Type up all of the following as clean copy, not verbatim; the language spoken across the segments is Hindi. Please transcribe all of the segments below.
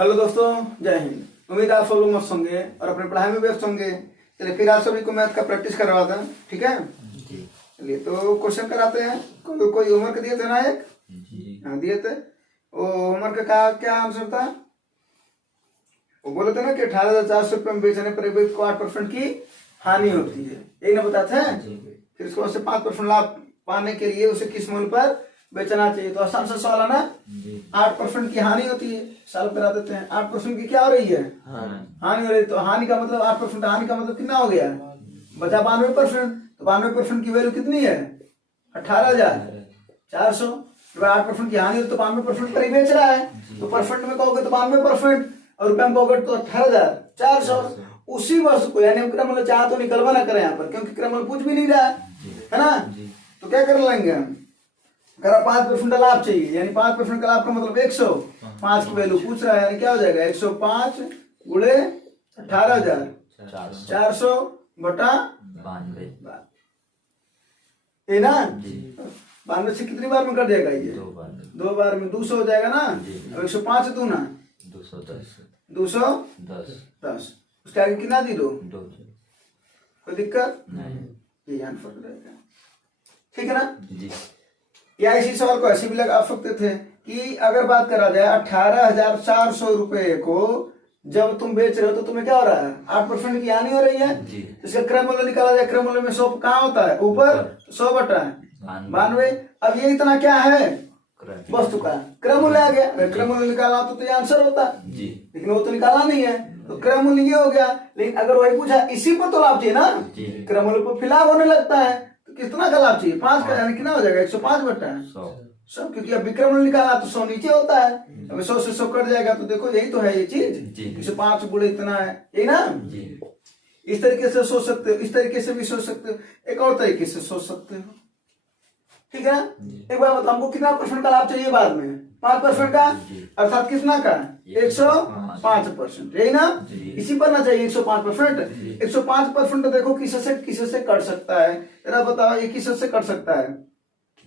हेलो दोस्तों, जय हिंद। उम्मीद आप सब लोग मस्त होंगे और अपने पढ़ाई में व्यस्त होंगे। चलिए फिर आप सभी को मैथ का प्रैक्टिस करवाते हैं, ठीक है। चलिए तो क्वेश्चन कराते हैं। कोई होमवर्क दिए थे ना एक? हाँ दिए थे। वो होमवर्क का क्या आंसर था? वो बोले थे ना कि 18,400 रुपये में बेचने पर एक को 8% की हानि होती है, यही ना बताते हैं। फिर उसको 5% लाभ पाने के लिए उसे किस मूल्य पर बेचना चाहिए। तो आसान सा सवाल है ना। 8% की हानि होती है, साल करा देते हैं। 8% की क्या हो रही है? हानि हो रही है। तो हानि का मतलब 8%, हानि का मतलब कितना हो गया? बचा 92%। तो 92% की वैल्यू कितनी है? 18,400। 8% की हानि हो तो 92% पर ही बेच रहा है। तो परसेंट में कहोगे तो 92% और रुपये में कहोगे तो 18,400। उसी वस्तु को यानी क्रममूल्य चाह तो निकलवा ना करें यहाँ पर, क्योंकि क्रममूल्य पूछ भी नहीं रहा है ना। तो क्या कर लेंगे हम? अगर 5% लाभ चाहिए, यानी 5% का लाभ का मतलब 105 की वैल्यू पूछ रहा है, यानी क्या हो जाएगा? 105 गुणे 18,400 बटा 92 ना। 92 से कितनी बार में कट जाएगा ये? दो बार में 200 हो जाएगा ना। अब 105 दूना 210। उसके आगे कितना दी दो? कोई दिक्कत नहीं, ये आंसर रहेगा, ठीक है ना। या इसी सवाल को ऐसे भी लगा सकते थे कि अगर बात करा जाए 18,400 रुपए को जब तुम बेच रहे हो तो तुम्हें क्या हो रहा है? 8% की हानि हो रही है। तो इसका क्रम मूल्य निकाला जाए। क्रम मूल्य में 100 कहाँ होता है? ऊपर। 100 बटा 92। अब ये इतना क्या है? वस्तु का क्रम मूल्य आ गया। अगर क्रम मूल्य निकाला तो ये आंसर होता, लेकिन वो तो निकाला नहीं है, तो क्रम मूल्य ये हो गया। लेकिन अगर वही पूछा इसी पर तो लाभ चाहिए ना, क्रम मूल्य पर फिलहाल होने लगता है। तो कितना का लाभ चाहिए? 5 का, यानी कितना हो जाएगा? 105 बटा 100, क्योंकि अब विक्रम मूल्य निकाला तो 100 नीचे होता है। अब 100 से 100 कट जाएगा तो देखो यही तो है ये चीज। 105 गुणे इतना है, यही ना। इस तरीके से सोच सकते हो, इस तरीके से भी सोच सकते हो, एक और तरीके से सोच सकते हो, ठीक है ना। एक बार बताओ, हमको कितना परसेंट का लाभ चाहिए बाद में? 5% का, अर्थात कितना का? 105%, यही ना। इसी पर ना चाहिए 105%। 105% देखो किससे से कट सकता है? जरा बताओ, ये किससे कट सकता है?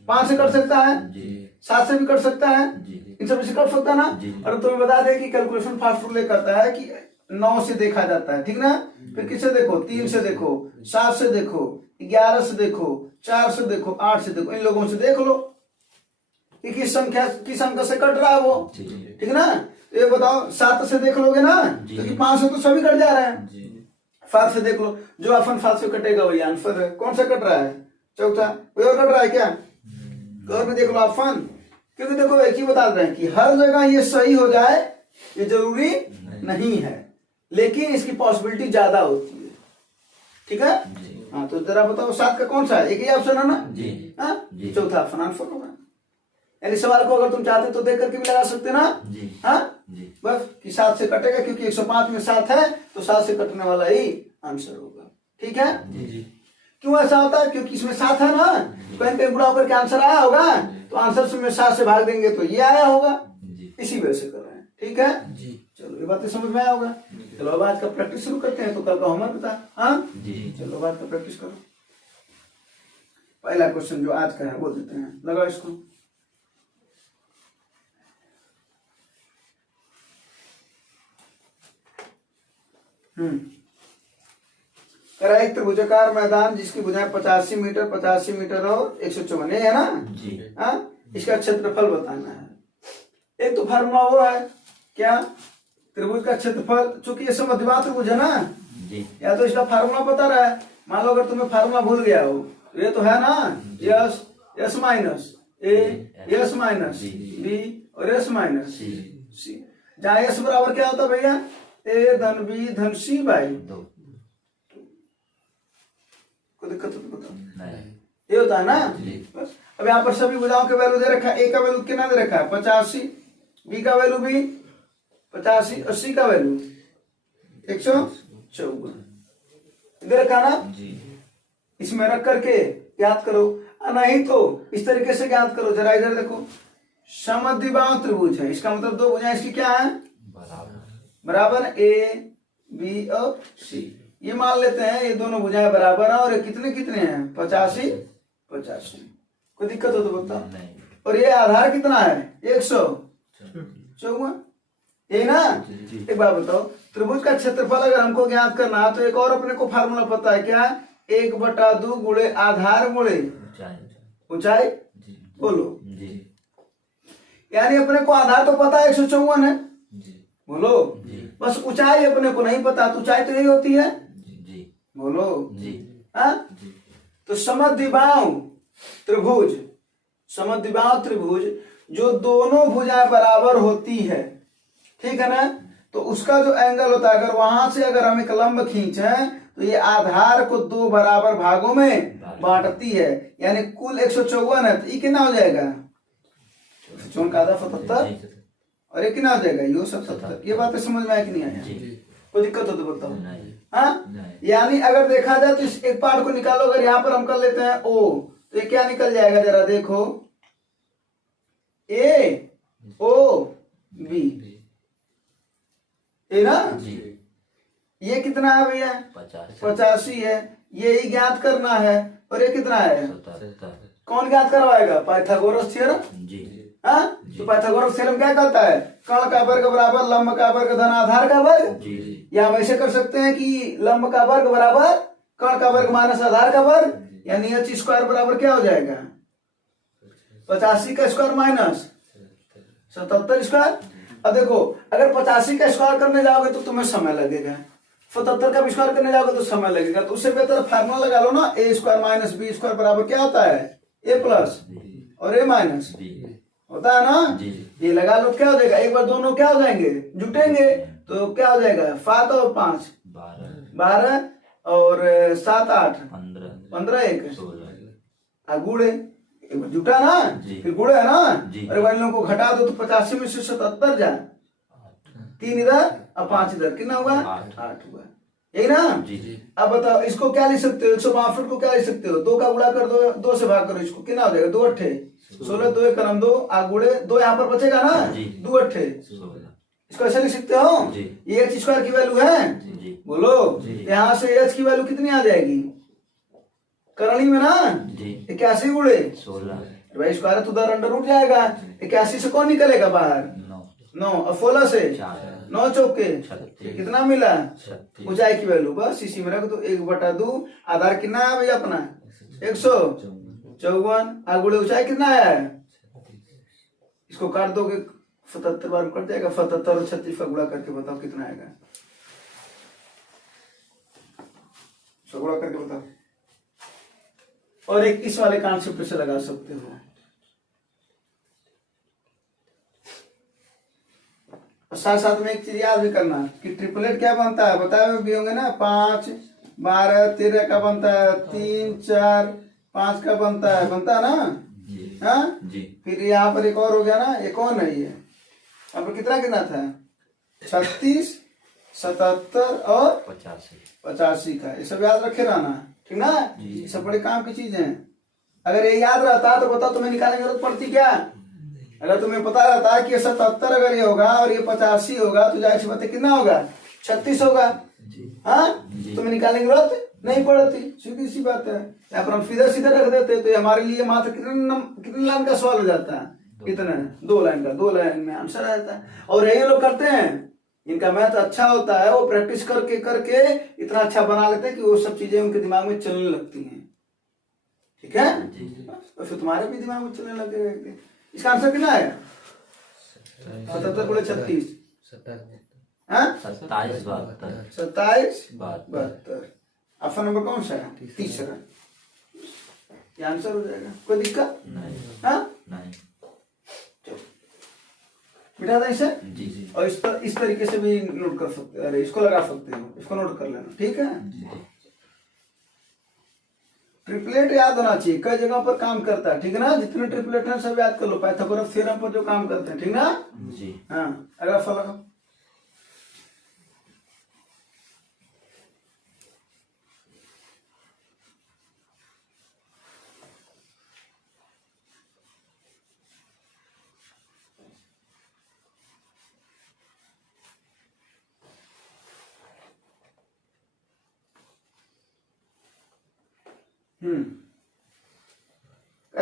5 से कट सकता है, 7 से भी कट सकता है, इन सब से कट सकता है ना। और तुम्हें बता दें कि कैलकुलेशन फास्ट रूल करता है कि 9 से देखा जाता है, ठीक ना। फिर किससे देखो? 3 से देखो, 7 से देखो, 11 से देखो, 4 से देखो, 8 से देखो, इन लोगों से देख लो कि किस अंक से कट रहा है वो, ठीक है ना। ये बताओ 7 से देख लोगे ना, क्योंकि 5 से तो सभी कट जा रहे हैं। 7 से देख लो, जो ऑप्शन 7 से कटेगा वही आंसर है। कौन सा कट रहा है? चौथा। कोई और कट रहा है क्या? और भी देख लो ऑप्शन, क्योंकि देखो एक ही बता रहे हैं कि हर जगह ये सही हो जाए ये जरूरी नहीं है, लेकिन इसकी पॉसिबिलिटी ज्यादा होती है, ठीक है। हाँ तो जरा बताओ 7 का कौन सा है? एक ही ऑप्शन है ना। हाँ चौथा ऑप्शन आंसर होगा। यानी सवाल को अगर तुम चाहते तो देख करके भी लगा सकते ना। हाँ बस कि 7 से कटेगा, क्योंकि 105 में 7 है तो 7 से कटने वाला ही आंसर होगा, ठीक है। क्यों ऐसा होता है? क्योंकि इसमें 7 है ना, कहीं पे गुणा होकर के आंसर आया होगा, तो आंसर से 7 से भाग देंगे तो ये आया होगा। इसी वजह से कर रहे हैं, ठीक है। चलो ये बातें समझ में आया होगा। चलो अब आज का प्रैक्टिस शुरू करते हैं। तो कल का होमवर्क था। हाँ चलो अब आज का प्रैक्टिस करो। पहला क्वेश्चन जो आज का है वो देते हैं, लगाओ इसको। करा एक त्रिभुजाकार मैदान जिसकी भुजाएं 85 मीटर 85 मीटर और 154 है ना। हाँ इसका क्षेत्रफल बताना है। एक तो फार्मूला वो है क्या? त्रिभुज का क्षेत्रफल, चूंकि ये मध्यमा त्रिभुज है ना, या तो इसका फार्मूला पता रहा है। मान लो अगर तुम्हें फार्मूला भूल गया हो, तो ये तो है ना, यस माइनस ए, यस माइनस बी और यस माइनस सी। जहाँ यस बराबर क्या होता है भैया? ए धन बी धन सी बाई 2। कोई दिक्कत तो बताओ, ये होता है ना। बस अब यहाँ पर सभी भुजाओं के वैल्यू दे रखा है। ए का वैल्यू कितना दे रखा है? 85, बी का वैल्यू भी 85 और सी का वैल्यू 154 दे रखा ना। इसमें रख करके याद करो, नहीं तो इस तरीके से याद करो। जरा इधर देखो, समद्विबाहु त्रिभुज है, इसका मतलब दो भुजाएं इसकी क्या है? बराबर, ए बी और सी। ये मान लेते हैं ये दोनों भुजाएं बराबर है, और ये कितने कितने हैं? 85 85। कोई दिक्कत हो तो बताओ। और ये आधार कितना है? 154। ये ना। एक बात बताओ, त्रिभुज का क्षेत्रफल अगर हमको ज्ञात करना है तो एक और अपने को फार्मूला पता है क्या? 1/2 गुणे आधार गुणे ऊंचाई। बोलो। यानी अपने को आधार तो पता है 154 है। बोलो। बस ऊंचाई अपने को नहीं पता, तो ऊंचाई तो यही होती है। बोलो। हाँ, तो समद्विबाहु त्रिभुज, समद्विबाहु त्रिभुज जो दोनों भुजाएं बराबर होती है, ठीक है ना, तो उसका जो एंगल होता है, अगर वहां से अगर हम एक लंब खींचे तो ये आधार को 2 बराबर भागों में बांटती है, यानी कुल 154 है, तो ये कितना हो जाएगा? 154 का आधा 77, और ये कितना हो जाएगा? यो 77। ये बात समझ में आया कि नहीं आया? कोई दिक्कत हो तो बताओ। हाँ, यानी अगर देखा जाए तो इस एक पार्ट को निकालो, अगर यहाँ पर हम कर लेते हैं ओ, तो ये क्या निकल जाएगा? जरा देखो, ए ओ बी, ये ना। ये कितना है भैया? 85 है। ये ही ज्ञात करना है, और ये कितना है? कौन ज्ञात करवाएगा? Pythagoras theorem. हाँ, तो पाइथागोरस थ्योरम क्या कहता है? कर्ण का वर्ग बराबर लंब का वर्ग धन आधार का वर्ग। या हम ऐसे कर सकते हैं कि लंब का वर्ग बराबर कर्ण का वर्ग माइनस आधार का वर्ग, यानी एच स्क्वायर बराबर क्या हो जाएगा? 85 का स्क्वायर माइनस 77 स्क्वायर। अब देखो, अगर 85 का स्क्वायर करने जाओगे तो तुम्हें समय लगेगा, 77 का भी स्क्वायर करने जाओगे तो समय लगेगा, तो उससे बेहतर फार्मूला लगा लो ना, ए स्क्वायर माइनस बी स्क्वायर बराबर क्या होता है? ए प्लस और ए माइनस होता है ना। ये लगा लो, क्या हो जाएगा? एक बार दोनों क्या हो जाएंगे? जुटेंगे, तो क्या हो जाएगा? 7 और 5 12 और 7 8 15 1 गुड़े, एक बार जुटा ना, फिर गुड़े है ना। अरे भाई लोगों को घटा दो तो 85 में से 77 जाए, 3 इधर और 5 इधर, कितना हुआ? 8 हुआ, यही ना। अब बताओ, इसको क्या लिख सकते हो? 162 को क्या लिख सकते हो? 2 का गुणा कर दो, 2 से भाग करो, इसको कितना हो जाएगा? 2 अट्ठे 16, 2 एक करम 2 आगुड़े 2, यहाँ पर बचेगा ना, 2 अट्ठे 16। इसको ऐसे लिख सकते हो, ये एच स्क्वायर की वैल्यू है। बोलो, यहाँ से एच की वैल्यू कितनी आ जाएगी? करणी में ना 81 गुणे 16, भाई स्क्वायर तो उधर अंडर उठ जाएगा। 81 से कौन निकलेगा बाहर? 9, और 16 से 9 चौके कितना मिला? ऊंचाई की वैल्यू बस इसी में रख दो, 1/2 आधार कितना है भैया अपना? 154, आगुड़े ऊंचाई कितना है? इसको काट दोगे 77 बार कट जाएगा, 77 और 36 का गुणा करके बताओ कितना आएगा? गुणा करके बताओ। और एक इस वाले कॉन्सेप्ट से लगा सकते हो। साथ साथ में एक चीज याद भी करना कि ट्रिपलेट क्या बनता है, बताए भी होंगे ना, 5 12 13 का बनता है, 3 4 5 का बनता है ना। हाँ, फिर यहाँ पर एक और हो गया ना, ये कौन है? ये यहाँ पर कितना कितना था? 36 77 और 85 का, ये सब याद रखे रहना, ठीक ना। ये सब बड़े काम की चीज है। अगर ये याद रहता तो बताओ तुम्हें निकालने की जरूरत पड़ती क्या? अगर तुम्हें पता रहता है कि 77 अगर ये होगा और ये 85 होगा तो जाहिर सी बात है कितना होगा? 36 होगा। हाँ, तुम्हें निकालने की जरूरत नहीं पड़ती, सीधी सी बात है। यहाँ पर हम सीधा रख देते तो हमारे लिए मात्र कितने लाइन का सवाल हो जाता है? कितना? 2 लाइन का, 2 लाइन में आंसर आ जाता है। और यही लोग करते हैं, इनका मैथ अच्छा होता है, वो प्रैक्टिस करके करके इतना अच्छा बना लेते हैं कि वो सब चीजें उनके दिमाग में चलने लगती हैं। ठीक है, तो फिर तुम्हारे भी दिमाग में चलने लगेगा। इसका आंसर कितना है? 77 गुणे 36 27 72। ऑप्शन नंबर कौन सा है? तीसरा। ये आंसर हो जाएगा, कोई दिक्कत नहीं। हाँ, चलो बिठा दें इसे। और इस तरीके से भी नोट कर सकते हो, अरे इसको लगा सकते हो, इसको नोट कर लेना, ठीक है। ट्रिपलेट याद होना चाहिए, कई जगहों पर काम करता है, ठीक है ना। जितने ट्रिपलेट हैं सब याद कर लो, पाइथागोरस थ्योरम पर जो काम करते हैं, ठीक ना। हाँ, अगला फल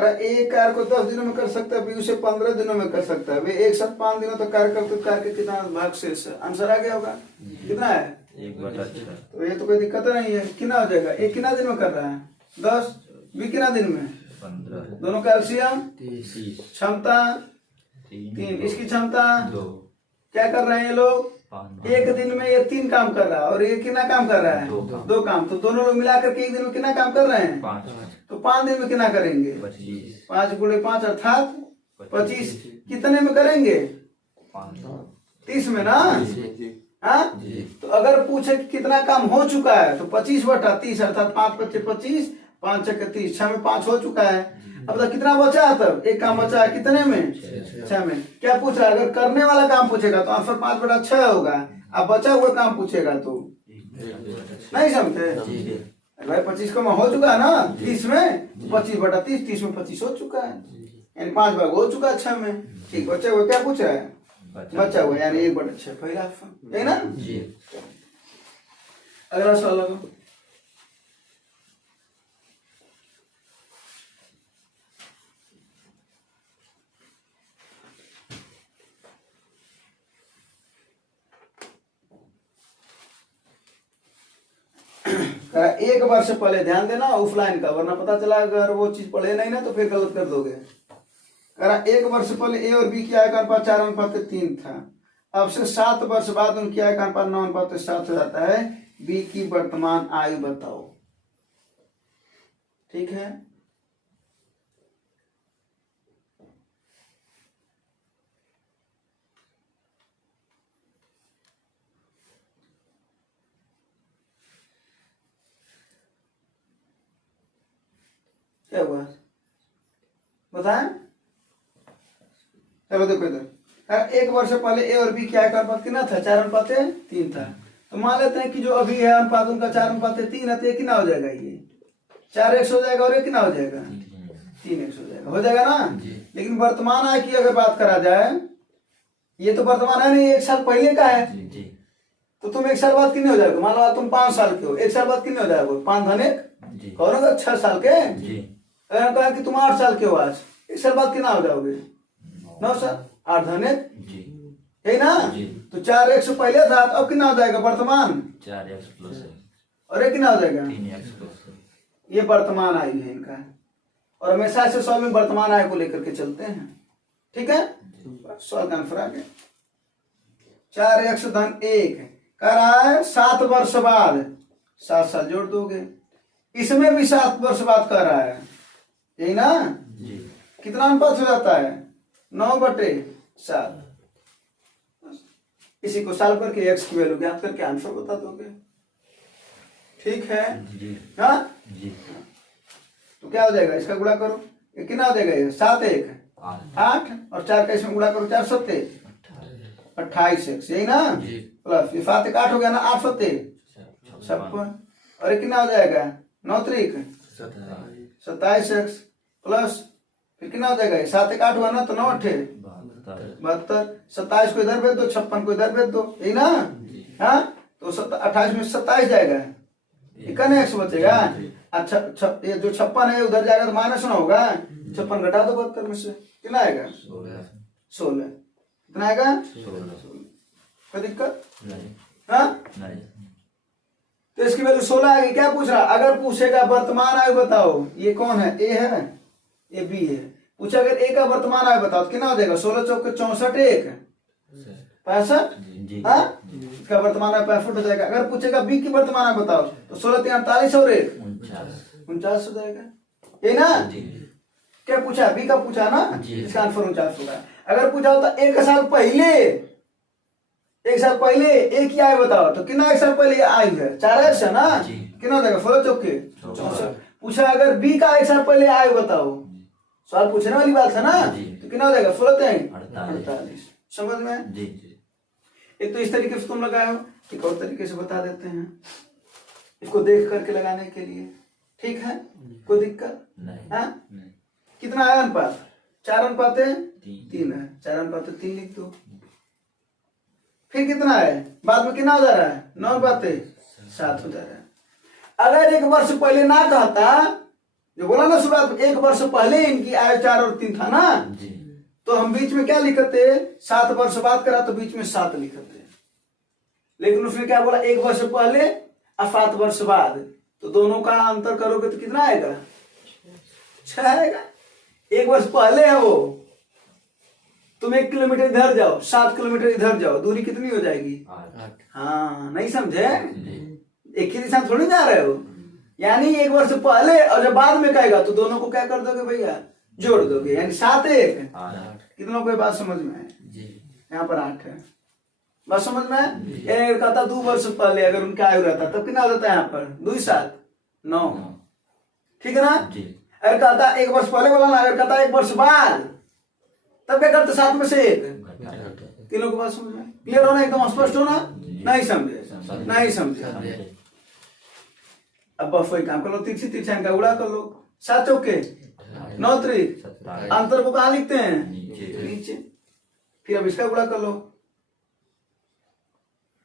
करा एक कार्य को 10 दिनों में कर सकता है, बी उसे 15 दिनों में कर सकता है। वे एक साथ 5 दिनों तक कार्य करते, कार्य के कितना भाग शेष है? आंसर आ गया होगा। कितना है? 1/6। तो ये तो कोई दिक्कत नहीं है। कितना हो जाएगा? एक कितना दिन में कर रहा है? 10, बी कितना दिन में? 15। दोनों कैल्शियम 30। क्षमता 3, इसकी क्षमता 2। क्या कर रहे हैं ये लोग? 5। एक दिन में ये 3 काम कर रहा है और ये कितना काम कर रहा है? 2 काम। तो दोनों लोग मिलाकर के एक दिन में कितना काम कर रहे हैं? 5। तो 5 दिन में कितना करेंगे? 25। 5 गुणे 5 अर्थात 25। कितने में करेंगे? 30 में ना। हाँ, तो अगर पूछे कि कितना काम हो चुका है तो 25/30 अर्थात 5 × 5 = 25, 5 × 30, 6 में 5 हो चुका है। अब तक कितना बचा है? तब एक काम बचा है। कितने में? 6 में। क्या पूछ रहा है? अगर करने वाला काम पूछेगा तो आंसर 5/6 होगा। अब बचा हुआ काम पूछेगा तो नहीं समझे भाई। 25 का हो चुका है ना 30 में, 25/30, 30 में 25 हो चुका है, यानी 5 भाग हो चुका है 6 में। ठीक, बचा हुआ क्या पूछ रहा है? बचा हुआ यानी 1/6 पहला ऑप्शन है ना जी। अगला सवाल लगाओ। एक वर्ष पहले ध्यान देना ऑफलाइन का, वरना पता चला अगर वो चीज पढ़े नहीं ना तो फिर गलत कर दोगे। करा 1 वर्ष पहले ए और बी की आय का अनुपात 4:3 था। अब से 7 वर्ष बाद उनकी आय का अनुपात 9:7 हो जाता है। बी की वर्तमान आयु बताओ। ठीक है, क्या हुआ बताएं? चलो देखो इधर, 1 वर्ष पहले ए और बी की आय का अनुपात कितना था? 4:3 था। तो मान लेते हैं कि जो अभी है अनुपात उनका 4:3 है, तो ये कितना हो जाएगा? ये 4x हो जाएगा और ये कितना हो जाएगा? 3x हो जाएगा। हो जाएगा ना। लेकिन वर्तमान आय की अगर बात करा जाए, ये तो वर्तमान है नहीं, 1 साल पहले का है। तो तुम 1 साल बाद कितने हो जाएगा? मान लो तुम 5 साल के हो, 1 साल बाद कितने हो जाएगा? 5 धन 1 कौन होगा? 6 साल के। अगर कहा कि तुम 8 साल के हो आज, 1 साल बाद कितना हो जाओगे? 9 साल। 8 धन 1 है ना। तो 4x पहले था, तो अब कितना हो जाएगा वर्तमान? 4x + 1 और ये कितना हो जाएगा? 3x + 1। ये वर्तमान आयु है इनका, और हमेशा से सवाल में वर्तमान आयु को लेकर के चलते हैं। ठीक है, सवाल का आंसर आ गया। 4x धन 1 कह रहा है 7 वर्ष बाद, 7 साल जोड़ दोगे। इसमें भी 7 वर्ष बाद कह रहा है, यही ना जी। कितना अनुपात हो जाता है? 9/7। इसी को सॉल्व करके x की वैल्यू ज्ञात करके आंसर बता दोगे। ठीक है जी। हाँ जी। तो क्या हो जाएगा? इसका गुणा करो, ये कितना हो जाएगा? 7 1 8 और 4 का इसमें गुणा करो, 4 7 28x, यही ना प्लस ये 7 1 8 हो गया ना, 8 7 56 और ये कितना हो जाएगा? 9 3 27x प्लस फिर कितना हो जाएगा? 7 1 8 हुआ ना, तो 9 8 72। 27 को इधर भेज दो, 56 को इधर भेज दो, यही ना। हाँ, तो 28 में 27 जाएगा, इक्यावन x बचेगा। अच्छा, ये जो 56 है उधर जाएगा तो माइनस ना होगा। 56 घटा दो 72 में से, कितना आएगा? 16। कितना आएगा? 16। कोई दिक्कत नहीं। हाँ नहीं। तो इसकी वैल्यू 16 आएगी। क्या पूछ रहा? अगर पूछेगा वर्तमान आयु बताओ, ये कौन है? ए है, ये बी है। पूछा अगर ए का वर्तमान आयु बताओ तो कितना हो जाएगा? 16 चौके 64 1 65। हाँ, इसका वर्तमान आयु 65 हो जाएगा। अगर पूछेगा बी की वर्तमान आयु बताओ तो 16 3 48 और 1 49 हो जाएगा, ये ना। क्या पूछा? बी का पूछा ना, इसका आंसर 49 होगा। अगर पूछा होता 1 साल पहले, 1 साल पहले ए की आयु बताओ तो कितना 1 साल पहले आयु है? 4x है ना, कितना हो जाएगा? 16 चौके 64। पूछा अगर बी का 1 साल पहले आयु बताओ, सवाल पूछने वाली बात है ना, तो कितना हो जाएगा? 16 48। समझ में जी। एक तो इस तरीके से तुम लगाए हो, एक और तरीके से बता देते हैं इसको देख करके लगाने के लिए। ठीक है, कोई दिक्कत नहीं। हाँ, कितना है अनुपात? 4:3 है। 4:3 लिख दो। फिर कितना है? बाद में कितना हो जा रहा है? 9:7 हो जा रहा है। अगर 1 वर्ष पहले ना कहता जो बोला ना शुरुआत में, 1 वर्ष पहले इनकी आयु 4 और 3 था ना, जी तो हम बीच में क्या लिखते, 7 वर्ष बाद करा तो बीच में 7 लिखते। लेकिन उसने क्या बोला, 1 वर्ष पहले और 7 वर्ष बाद, तो दोनों का अंतर करोगे तो कितना आएगा, 6 आएगा। 1 वर्ष पहले है वो, तुम 1 किलोमीटर इधर जाओ, 7 किलोमीटर इधर जाओ, दूरी कितनी हो जाएगी, 8 हाँ नहीं समझे, जी एक ही दिशा में थोड़ी जा रहे हो। यानी 1 वर्ष पहले और जब बाद में कहेगा तो दोनों को क्या कर दोगे भैया, जोड़ दोगे, यानी 7 1 8 कितनों को बात समझ में है, जी यहाँ पर 8 है, बात समझ में है। ये कहता 2 वर्ष पहले अगर उनका आयु रहता तब कितना हो जाता है यहाँ पर, 2 7 9, ठीक है ना। जी अगर कहता 1 वर्ष पहले बोला ना, अगर कहता 1 वर्ष बाद, तब क्या करते, 7 में से 1, तीनों को बात समझ में क्लियर होना, एकदम स्पष्ट होना, नहीं समझे, नहीं समझे। अब बस वही काम कर लो, तिरछी तिरछाई का गुणा कर लो, 7 चौके 9 त्रिक, अंतर को कहाँ लिखते हैं, नीचे। फिर अब इसका गुणा कर लो,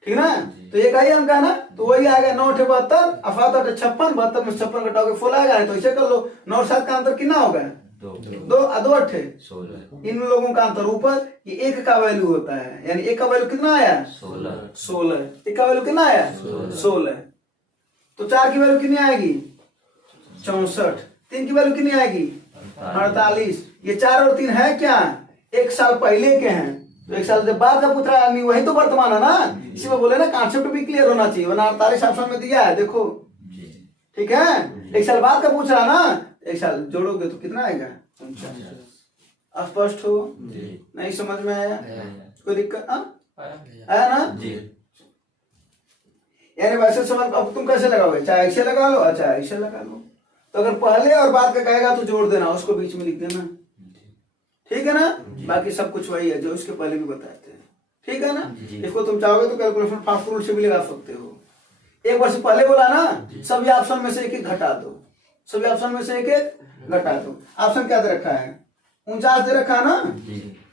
ठीक ना। तो ये का ही अंक है ना, तो वही आ गया 9 8 72, 7 8 56, 72 में 56 घटाओगे 16 आएगा। तो इसे कर लो, 9 और 7 का अंतर कितना होगा, 2 2 8 16 इन लोगों का अंतर ऊपर, ये 1 का वैल्यू होता है, यानी 1 का वैल्यू कितना आया, 16, 1 का वैल्यू कितना आया, 16। तो 4 की वैल्यू कितनी आएगी, 64, 3 की वैल्यू कितनी आएगी, 48। ये 4 और 3 है क्या, 1 साल पहले के हैं, तो 1 साल जब बाद का पूछ रहा है, वही तो वर्तमान है ना, इसी में बोले ना कॉन्सेप्ट भी क्लियर होना चाहिए, वरना 48 ऑप्शन में दिया है देखो, ठीक है। 1 साल बाद का पूछ रहा ना, 1 साल जोड़ोगे तो कितना आएगा, 49। स्पष्ट हो, नहीं समझ में आया, कोई दिक्कत आया ना जी। यानी वैसे समझ, अब तुम कैसे लगाओगे, चाहे ऐसे लगा लो चाहे ऐसे लगा लो। तो अगर पहले और बाद का कहेगा तो जोड़ देना, उसको बीच में लिख देना, ठीक है ना। बाकी सब कुछ वही है जो इसके पहले भी बताए थे, ठीक है ना। इसको तुम चाहोगे तो कैलकुलेशन फास्ट रूल से भी लगा सकते हो। 1 वर्ष पहले बोला ना, सभी ऑप्शन में से एक एक घटा दो, सभी ऑप्शन में से एक एक घटा दो। ऑप्शन क्या दे रखा है, 49 दे रखा है ना,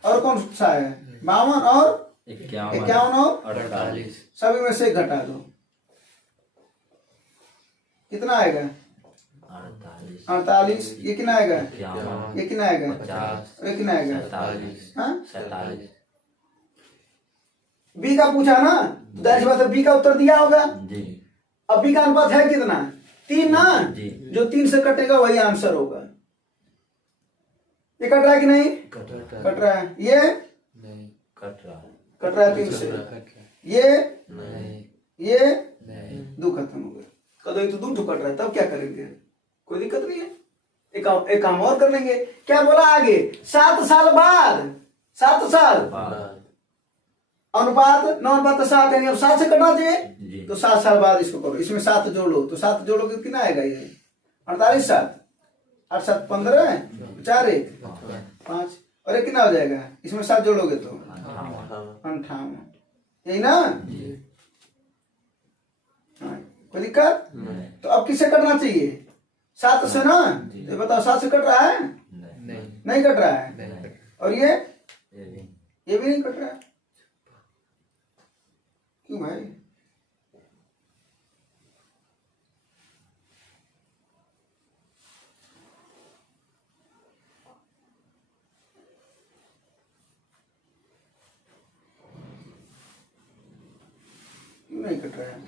और कौन सा है, 52 और 51 और 48, सभी में से एक घटा दो, कितना आएगा, 48। ये कितना आएगा, ये कितना आएगा, 50, ये कितना आएगा, 47, बी का पूछा ना, तो जाहिर सी बात है बी का उत्तर दिया होगा। जी। अब बी का अनुपात है कितना, 3 ना, जी। जो 3 से कटेगा वही आंसर होगा। ये कट रहा है कि नहीं, कट रहा है, ये नहीं कट रहा है, कट रहा है 3 से, ये ये 2 खत्म हो गए, कदम तो 2 कट रहा है, तब क्या करेंगे, कोई दिक्कत नहीं है, एक काम और कर लेंगे। क्या बोला आगे, 7 साल बाद, 7 साल अनुपात 9:7, यानी अब 7 से कटना चाहिए, तो 7 साल बाद इसको करो, इसमें 7 जोड़ो, तो 7 जोड़ोगे कितना आएगा, ये 48, 7 8 7 15, 4 1 5, और ये कितना हो जाएगा, इसमें 7 जोड़ोगे तो 58, यही ना। हाँ, कोई दिक्कत, तो अब किससे कटना चाहिए, 7 से ना, तो बताओ 7 से कट रहा है, नहीं कट रहा है, और ये भी नहीं कट रहा है, क्यों भाई, क्यों नहीं कट रहा है।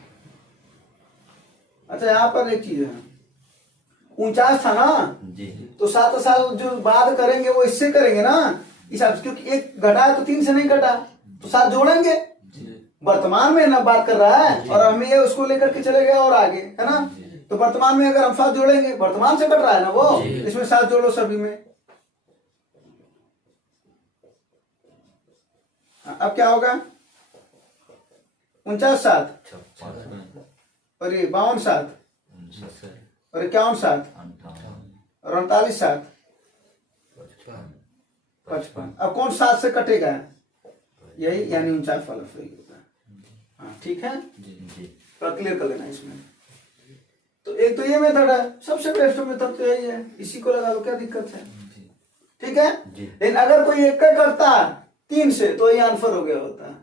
अच्छा यहाँ पर एक चीज है, 49 था ना, जी। तो 7 साल जो बाद करेंगे वो इससे करेंगे ना, इस क्योंकि 1 घटा है तो 3 से नहीं कटा, तो 7 जोड़ेंगे, वर्तमान में ना बात कर रहा है, और हम ये उसको लेकर के चले गए और आगे, है ना। तो वर्तमान में अगर हम 7 जोड़ेंगे, वर्तमान से कट रहा है ना वो, इसमें 7 जोड़ो सभी में। अब क्या होगा, 49 7, और ये 52 7, और 51 7, और 39 7, 55। अब कौन 7 से कटेगा, यही, यानी 49 वाला सही होगा। हाँ ठीक है, क्लियर कर लेना इसमें। तो एक तो ये मेथड है, सबसे बेस्ट मेथड तो यही है, इसी को लगा लो, क्या दिक्कत है, ठीक है। लेकिन अगर कोई एक का करता 3 से तो ये आंसर हो गया होता,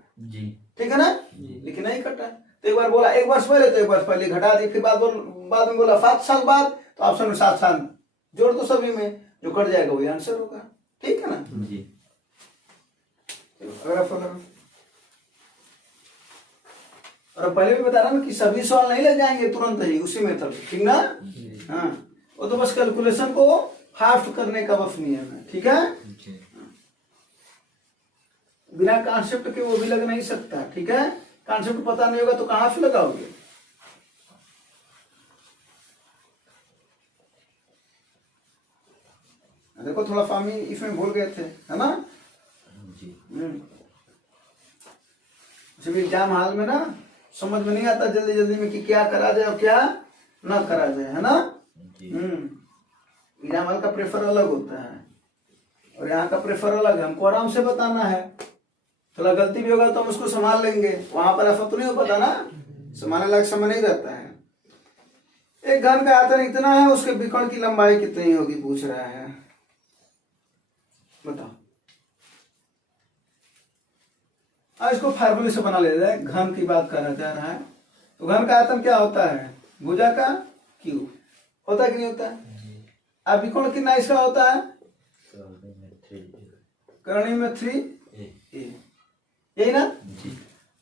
ठीक है ना, लेकिन नहीं कटा। तो एक बार बोला 1 वर्ष पहले, तो 1 वर्ष पहले घटा दी, फिर बाद में बोला 7 साल बाद, तो ऑप्शन में 7 साल जोड़ दो सभी में, जो कट जाएगा वही आंसर होगा। ठीक है ना? जी। अगर आप फॉलो, और पहले भी बता रहा ना कि सभी सवाल नहीं लग जाएंगे तुरंत ही उसी मेथड, ठीक ना? हाँ, वो तो बस कैलकुलेशन को फास्ट करने का बस नियम है। ठीक है? जी। बिना कॉन्सेप्ट के वो भी लग नहीं सकता। ठीक है? कॉन्सेप्ट पता नहीं होगा तो कहां से लगाओगे? देखो थोड़ा फार्मी इसमें भूल गए थे, है ना? जी। जब एग्जाम हाल में ना समझ में नहीं आता जल्दी जल्दी में कि क्या करा जाए और क्या ना करा जाए, है ना? एग्जाम हाल का प्रेफर अलग होता है और यहाँ का प्रेफर अलग है। हमको आराम से बताना है, थोड़ा गलती भी होगा तो हम उसको संभाल लेंगे। वहां पर ऐसा तो नहीं हो पाता ना, संभालने लायक समय नहीं रहता है। एक घन का आयतन इतना है, उसके विकर्ण की लंबाई कितनी होगी पूछ रहा है, बताओ। इसको फार्मूले से बना लेते हैं। घन की बात करा जा रहा है तो घन का आयतन क्या होता है? भुजा का क्यूब होता है कि नहीं होता है? अब विकोण कितना इसका होता है? करणी में 3a, यही ना?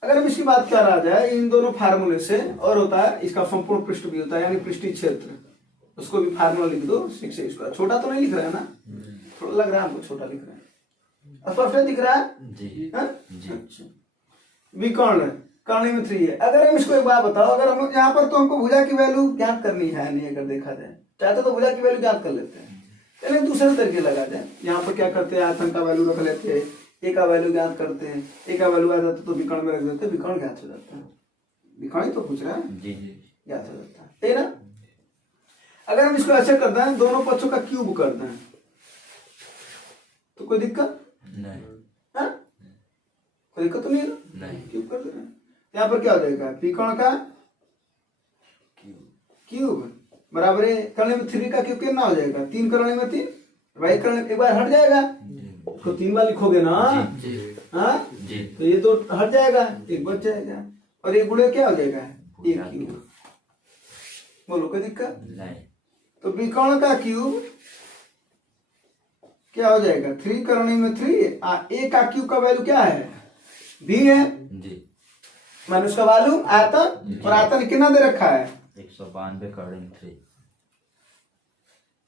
अगर हम इसकी बात कर रहा जाए इन दोनों फार्मूले से, और होता है इसका संपूर्ण पृष्ठ भी होता है, यानी पृष्ठीय क्षेत्र, उसको भी फार्मूला लिख दो 6a²। छोटा तो नहीं लिख रहा है ना? थोड़ा लग रहा है हमको छोटा लिख रहा है, स्पष्ट दिख रहा है? जी। अच्छा, विकर्ण करणी में 3 है। अगर हम इसको एक बात बताओ, अगर हम यहाँ पर तो हमको भुजा की वैल्यू ज्ञात करनी है नहीं, अगर देखा जाए चाहते तो भुजा की वैल्यू ज्ञात कर लेते हैं, चलिए दूसरे तरीके लगा जाए। यहाँ पर क्या करते हैं, आयतन का वैल्यू रख लेते हैं, ए का वैल्यू ज्ञात करते हैं, ए का वैल्यू आ जाता तो विकर्ण में रख देते, विकर्ण ज्ञात हो जाता है। विकर्ण ही तो पूछ रहा है, ज्ञात हो जाता है ना? अगर हम इसको ऐसे करते हैं, दोनों पक्षों का क्यूब करते हैं तो कोई दिक्कत नहीं, कोई दिक्कत तो नहीं है ना? क्यूब कर दे रहे हैं, यहाँ पर क्या हो जाएगा? विकर्ण का क्यूब बराबर है करने में 3 का क्यूब कितना हो जाएगा? 3 करने में 3, भाई करने एक बार हट जाएगा तो 3 बार लिखोगे ना? हाँ, तो ये तो हट जाएगा, एक बच जाएगा, और एक गुणे क्या हो जाएगा? एक क्यूब। बोलो कोई दिक्कत नहीं। तो विकर्ण का क्यूब क्या हो जाएगा? 3 करने में 3, ए का क्यूब का वैल्यू क्या है? b है जी। मैंने उसका वैल्यू आयतन, और आयतन कितना दे रखा है? 192 करणी 3।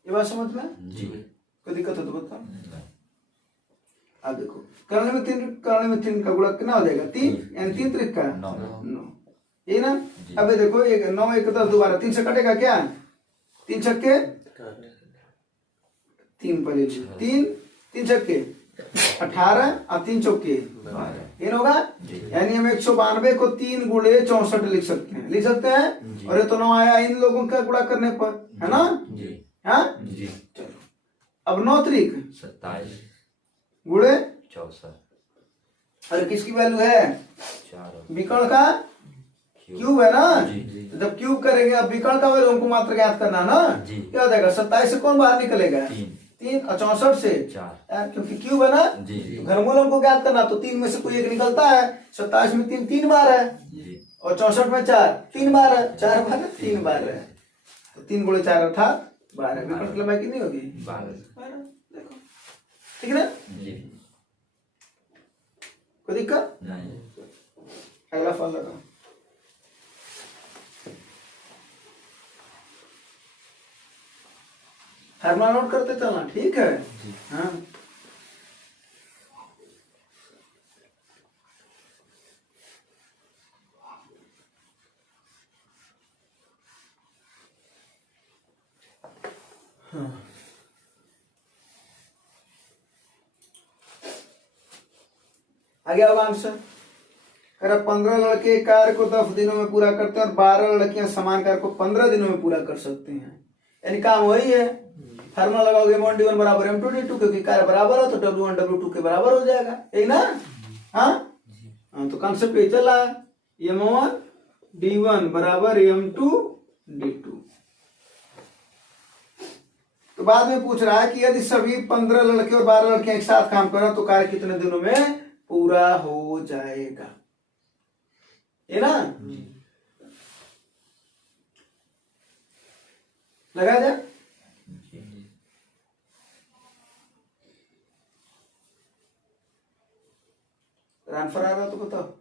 ये बात समझ में? जी। कोई दिक्कत हो तो बताओ। अब देखो करने में 3 का गुणा कितना हो जाएगा? 3, यानी 3 त्रिक का 9, ये ना? अब ये देखो 9 1 10 दोबारा 3 से कटेगा क्या? 3 छक्के 3 पहले 3 छक्के 18 और 3 चौके 3 होगा, यानी हम 192 को 3 गुणे 64 लिख सकते हैं, और ये तो 9 आया इन लोगों का गुणा करने पर, है ना? हाँ जी। चलो अब 9 त्रिक 27 गुणे 64, और किसकी वैल्यू है? 4 विकर्ण का क्यूब है ना? जब क्यूब करेंगे, अब विकर्ण का वैल्यू हमको मात्र ज्ञात करना ना? क्या हो जाएगा? 27 से कौन बाहर निकलेगा? 3 और 64 से 4, क्योंकि क्यूब है ना? तो घनमूल हमको ज्ञात करना, तो 3 में से कोई एक निकलता है। 27 में 3 बार है, और 64 में 4 3 बार है, 4 बार है, 3 बार है, तो 3 गुणे 4 अर्थात 12। विकर्ण की लंबाई कितनी होगी? 12। देखो ठीक है ना? कोई दिक्कत नहीं। अगला फल लगाओ। फार्मूला नोट करते चलना, ठीक है? हाँ, आगे होगा आंसर। अगर 15 लड़के कार्य को 10 दिनों में पूरा करते हैं और 12 लड़कियां समान कार्य को 15 दिनों में पूरा कर सकते हैं, यानी काम वही है। फार्मूला लगाओगे m1d1 बराबर m2d2, क्योंकि कार्य बराबर है तो w1 w2 के बराबर हो जाएगा, यही ना? हाँ, तो कॉन्सेप्ट ये चला है, m1d1 बराबर m2d2। तो बाद में पूछ रहा है कि यदि सभी 15 लड़के और 12 लड़कियां एक साथ काम करें तो कार्य कितने दिनों में पूरा हो जाएगा, ये ना? लगा जाए आंसर आ रहा तो बताओ।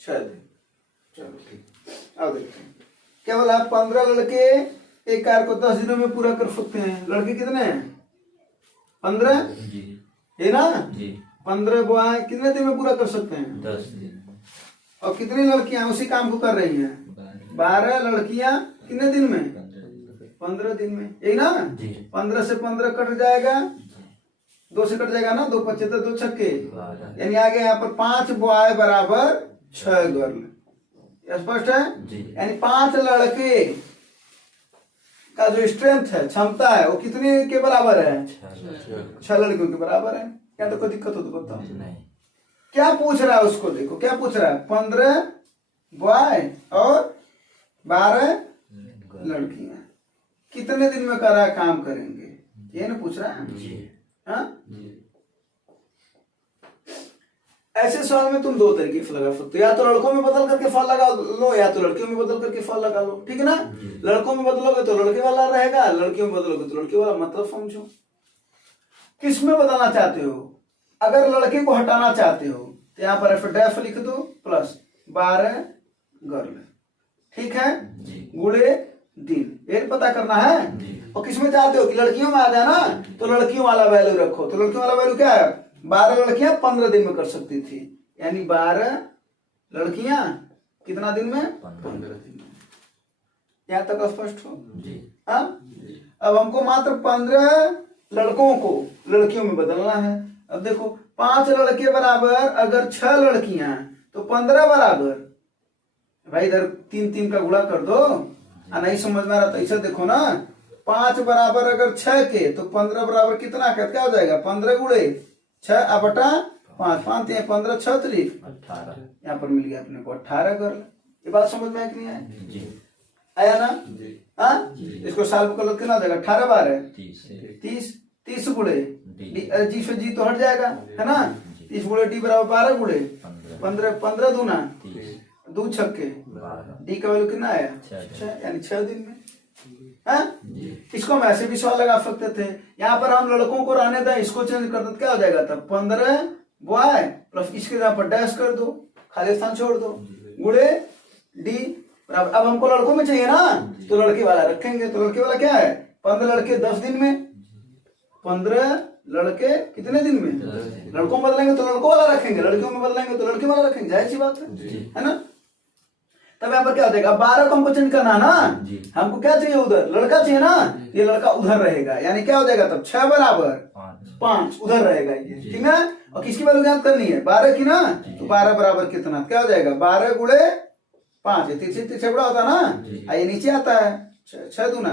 शायद चलो ठीक। अब देखते हैं केवल आप 15 लड़के एक कार को 10 दिनों में पूरा कर सकते हैं। लड़के कितने हैं? 15 जी है ना? जी 15 बॉय कितने दिन में पूरा कर सकते हैं? 10 दिन। और कितनी लड़कियां उसी काम को कर रही हैं? 12 लड़कियां कितने दिन में? 15 दिन में, यही ना? जी 15 से 15 कट जाएगा, 2 से कट जाएगा ना, 2 25 2 छक्के, 12 यानी आगे यहाँ पर 5 बॉय बराबर 6 गर्ल। स्पष्ट है? जी यानी 5 लड़के का जो स्ट्रेंथ है, क्षमता है, वो कितने के बराबर है? 6 लड़कियों के बराबर है। क्या तो कोई दिक्कत हो तो बताओ। नहीं। क्या पूछ रहा है उसको, देखो क्या पूछ रहा है। 15 बॉय और 12 लड़कियां कितने दिन में करा काम करेंगे, ये ना पूछ रहा है। जी हाँ? जी ऐसे सवाल में तुम 2 तरीके से लगा सकते हो, या तो लड़कों में बदल करके फल लगा लो, या तो लड़कियों में बदल करके फल लगा लो। ठीक है ना? लड़कों में बदलोगे तो लड़के वाला रहेगा, लड़कियों में बदलोगे तो लड़के वाला। मतलब समझो, किस में बदलना चाहते हो। अगर लड़के को हटाना चाहते हो तो यहाँ पर एफ लिख दो प्लस 12 गर्ल। ठीक है? जी गुणे दिन, ये पता करना है। जी और किसमें चाहते हो कि लड़कियों में आ जाए ना, तो लड़कियों वाला वैल्यू रखो। तो लड़कियों वाला वैल्यू क्या है? 12 लड़कियां 15 दिन में कर सकती थी, यानी 12 लड़कियां कितना दिन में? 15 दिन में। यहाँ तक स्पष्ट हो? जी हाँ? अब हमको मात्र 15 लड़कों को लड़कियों में बदलना है। अब देखो 5 लड़के बराबर अगर 6 लड़कियां तो 15 बराबर, भाई इधर 3 3 का गुणा कर दो। नहीं समझ में आ रहा तो ऐसा देखो ना, 5 बराबर अगर 6 के तो 15 बराबर कितना का क्या हो जाएगा? 15 गुणे 6 बटा 5, 5 15 6 3 18। यहाँ पर मिल गया अपने को 18 कर। ये बात समझ में आया कि नहीं आया? जी आया ना? हाँ? इसको साल को कितना हो जाएगा? 18 बार है 30 30 गुणे जी से जी तो हट जाएगा, है ना? जी। 30 गुणे डी बराबर 12 गुणे 15 15 दूना 30 2 छक्के, 12 डी का वैल्यू कितना आया? 6 6, यानी 6 दिन में। हाँ? जी इसको हम ऐसे भी सवाल लगा सकते थे। यहाँ पर हम लड़कों को रहने दें, इसको चेंज कर दो, क्या हो जाएगा तब? 15 बॉय प्लस इसके यहाँ पर डैश कर दो, खाली स्थान छोड़ दो, गुणे डी बराबर। अब हमको लड़कों में चाहिए ना, तो लड़के वाला रखेंगे। तो लड़के वाला क्या है? 15 लड़के 10 दिन में, 15 लड़के कितने दिन में? लड़कों में बदलेंगे तो लड़कों वाला रखेंगे, लड़कियों में बदलेंगे तो लड़के वाला रखेंगे। जाहिर सी बात है ना? तब यहाँ पर क्या हो जाएगा? 12 को हमको चेंज करना है ना, जी हमको क्या चाहिए? उधर लड़का चाहिए ना, ये लड़का उधर रहेगा, यानी क्या हो जाएगा तब? 6 बराबर 5 उधर रहेगा ये। ठीक है? और किसकी वैल्यू ज्ञात करनी है? 12 की ना, तो 12 बराबर कितना क्या हो जाएगा? 12 गुणे 5, तीसरे बड़ा होता ना, ये नीचे आता है 6 दूना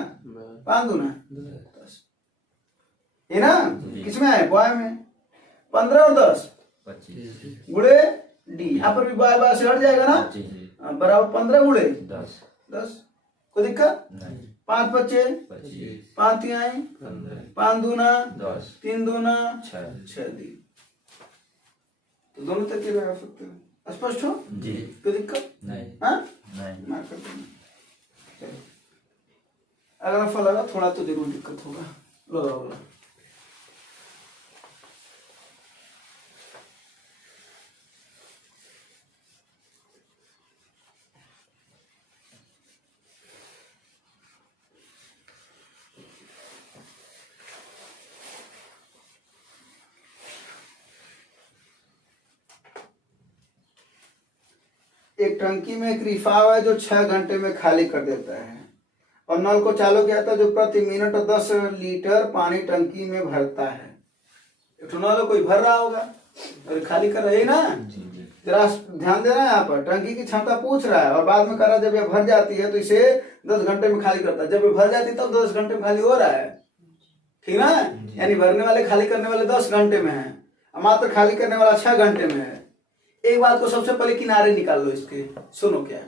5 दूना 10, है ना? किसमें है? बॉय में। 15 और 10 25 गुणे डी, यहाँ पर भी बॉय बॉय से हट जाएगा ना, जी बराबर 15 गुणे 10 10। कोई दिक्कत? नहीं 5 बच्चे 25 5 तिहाई 15 5 दूना 10 3 दूना 6 दिन। तो दोनों तरीके लगा सकते हो। स्पष्ट हो? जी कोई दिक्कत? नहीं हाँ? नहीं मार कर देना। चलो। अगर फल लगा थोड़ा तो जरूर दिक्कत होगा। लगाओ लगाओ। एक टंकी में एक रिफाव है जो 6 घंटे में खाली कर देता है, और नल को चालू किया था जो प्रति मिनट 10 लीटर पानी टंकी में भरता है। एक तो नल कोई भर रहा होगा और खाली कर रही ना। जरा ध्यान देना है, यहाँ पर टंकी की क्षमता पूछ रहा है और बाद में कर रहा है जब ये भर जाती है तो इसे 10 घंटे में खाली करता है। जब ये भर जाती है तब 10 घंटे में खाली हो रहा है। ठीक ना? यानी भरने वाले खाली करने वाले 10 घंटे में है, मात्र खाली करने वाला 6 घंटे में है। एक बात को सबसे पहले किनारे निकाल लो इसके। सुनो क्या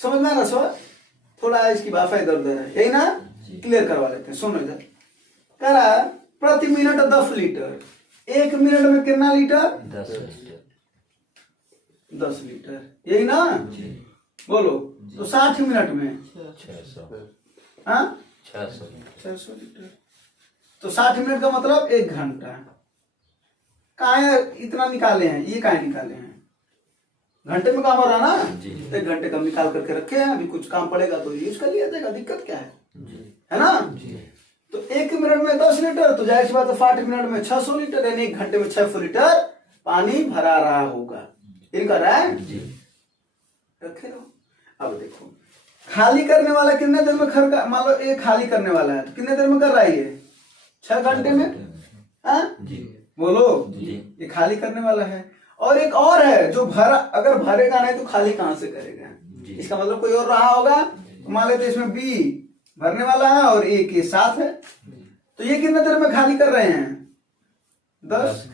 समझ में आ रहा सवाल? थोड़ा इसकी भाषा इधर उधर है, यही ना? क्लियर करवा लेते हैं। सुनो इधर कह रहा प्रति मिनट 10 लीटर, 1 मिनट में कितना लीटर? 10 लीटर। 10 लीटर, यही ना? बोलो। तो 60 मिनट में 600 लीटर। तो 60 मिनट का मतलब 1 घंटा। कहाँ इतना निकाले हैं? ये कहाँ निकाले हैं? घंटे में काम हो रहा ना? तो 1 घंटे कम निकाल करके रखे हैं, अभी कुछ काम पड़ेगा तो यूज कर लिया जाएगा, दिक्कत क्या है ना? तो 1 मिनट में 10 लीटर, तो जाहिर सी बात है 60 मिनट में 600 लीटर, यानी 1 घंटे में 600 लीटर पानी भरा रहा होगा। इनका रहा है रखे रहो। अब देखो, खाली करने वाला कितने देर में मान लो ये खाली करने वाला है तो कितने देर में कर रहा है ये? 6 घंटे में। बोलो, ये खाली करने वाला है। और एक और है जो भरा, अगर भरेगा नहीं तो खाली कहां से करेगा? इसका मतलब कोई और रहा होगा। मान लेते इसमें बी भरने वाला है और ए के साथ है, तो ये कितने देर में खाली कर रहे हैं? 10।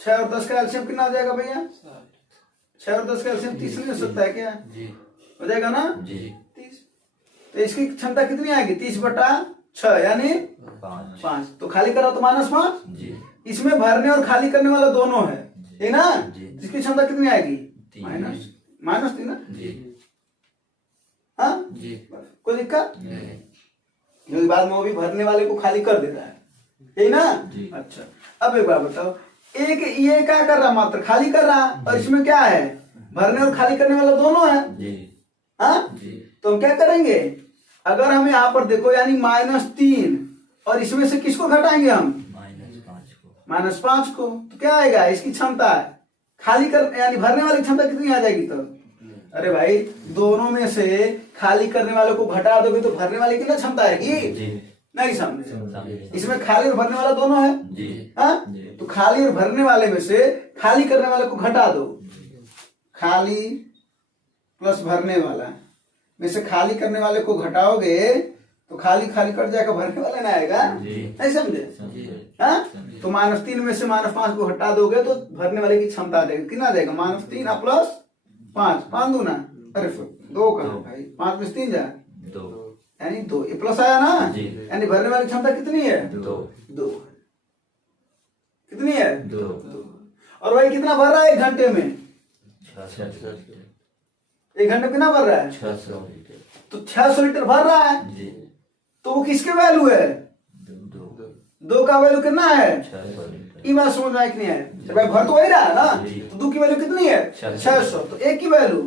6 और 10 का एलसीएम कितना हो जाएगा भैया? 6 और 10 का एलसीएम 30 नहीं हो सकता है क्या? हो जाएगा ना? 30। तो इसकी क्षमता कितनी आएगी? 30/6 यानी 5। तो खाली करो तो -5। इसमें भरने और खाली करने वाला दोनों है ना? इसकी क्षमता कितनी आएगी? माइनस 3 ना? हाँ, कोई दिक्कत? बाद में वो भी भरने वाले को खाली कर देता है, यही ना? अच्छा, अब एक बार बताओ, एक ये क्या कर रहा? मात्र खाली कर रहा, और इसमें क्या है? भरने और खाली करने वाला दोनों है। हाँ, तो हम क्या करेंगे? अगर हम यहाँ पर देखो, यानी -3, और इसमें से किसको घटाएंगे हम? -5 को। तो क्या आएगा? इसकी क्षमता खाली कर, यानी भरने वाली क्षमता कितनी आ जाएगी? तो अरे भाई, दोनों में से खाली करने वाले को घटा दोगे तो भरने वाले की ना क्षमता आएगी? नहीं समझे? इसमें खाली और भरने वाला दोनों है। हाँ, तो खाली और भरने वाले में से खाली करने वाले को घटा दो, खाली प्लस भरने वाला में से खाली करने वाले को घटाओगे तो खाली खाली कट जाएगा, भरने वाला ना आएगा। नहीं समझे? हाँ, तो -3 में से -5 को हटा दोगे तो भरने वाले की क्षमता आ जाएगी। कितना आ जाएगा? -3 प्लस 5, 5 दूना, अरे 2 कहा भाई? 5 में 3 जा 2, यानी 2। ये प्लस आया ना? यानी भरने वाली क्षमता कितनी है? 2। कितनी है? 2। और वही कितना भर रहा है 1 घंटे में? 1 घंटे में कितना भर रहा है? 600 लीटर। तो 600 लीटर भर रहा है, तो वो किसके वैल्यू है? 2 का वैल्यू कितना है? ये बात समझ में आई कि नहीं है? तो भाई भर तो वही रहा है ना, तो 2 की वैल्यू कितनी है? 600। तो 1 की वैल्यू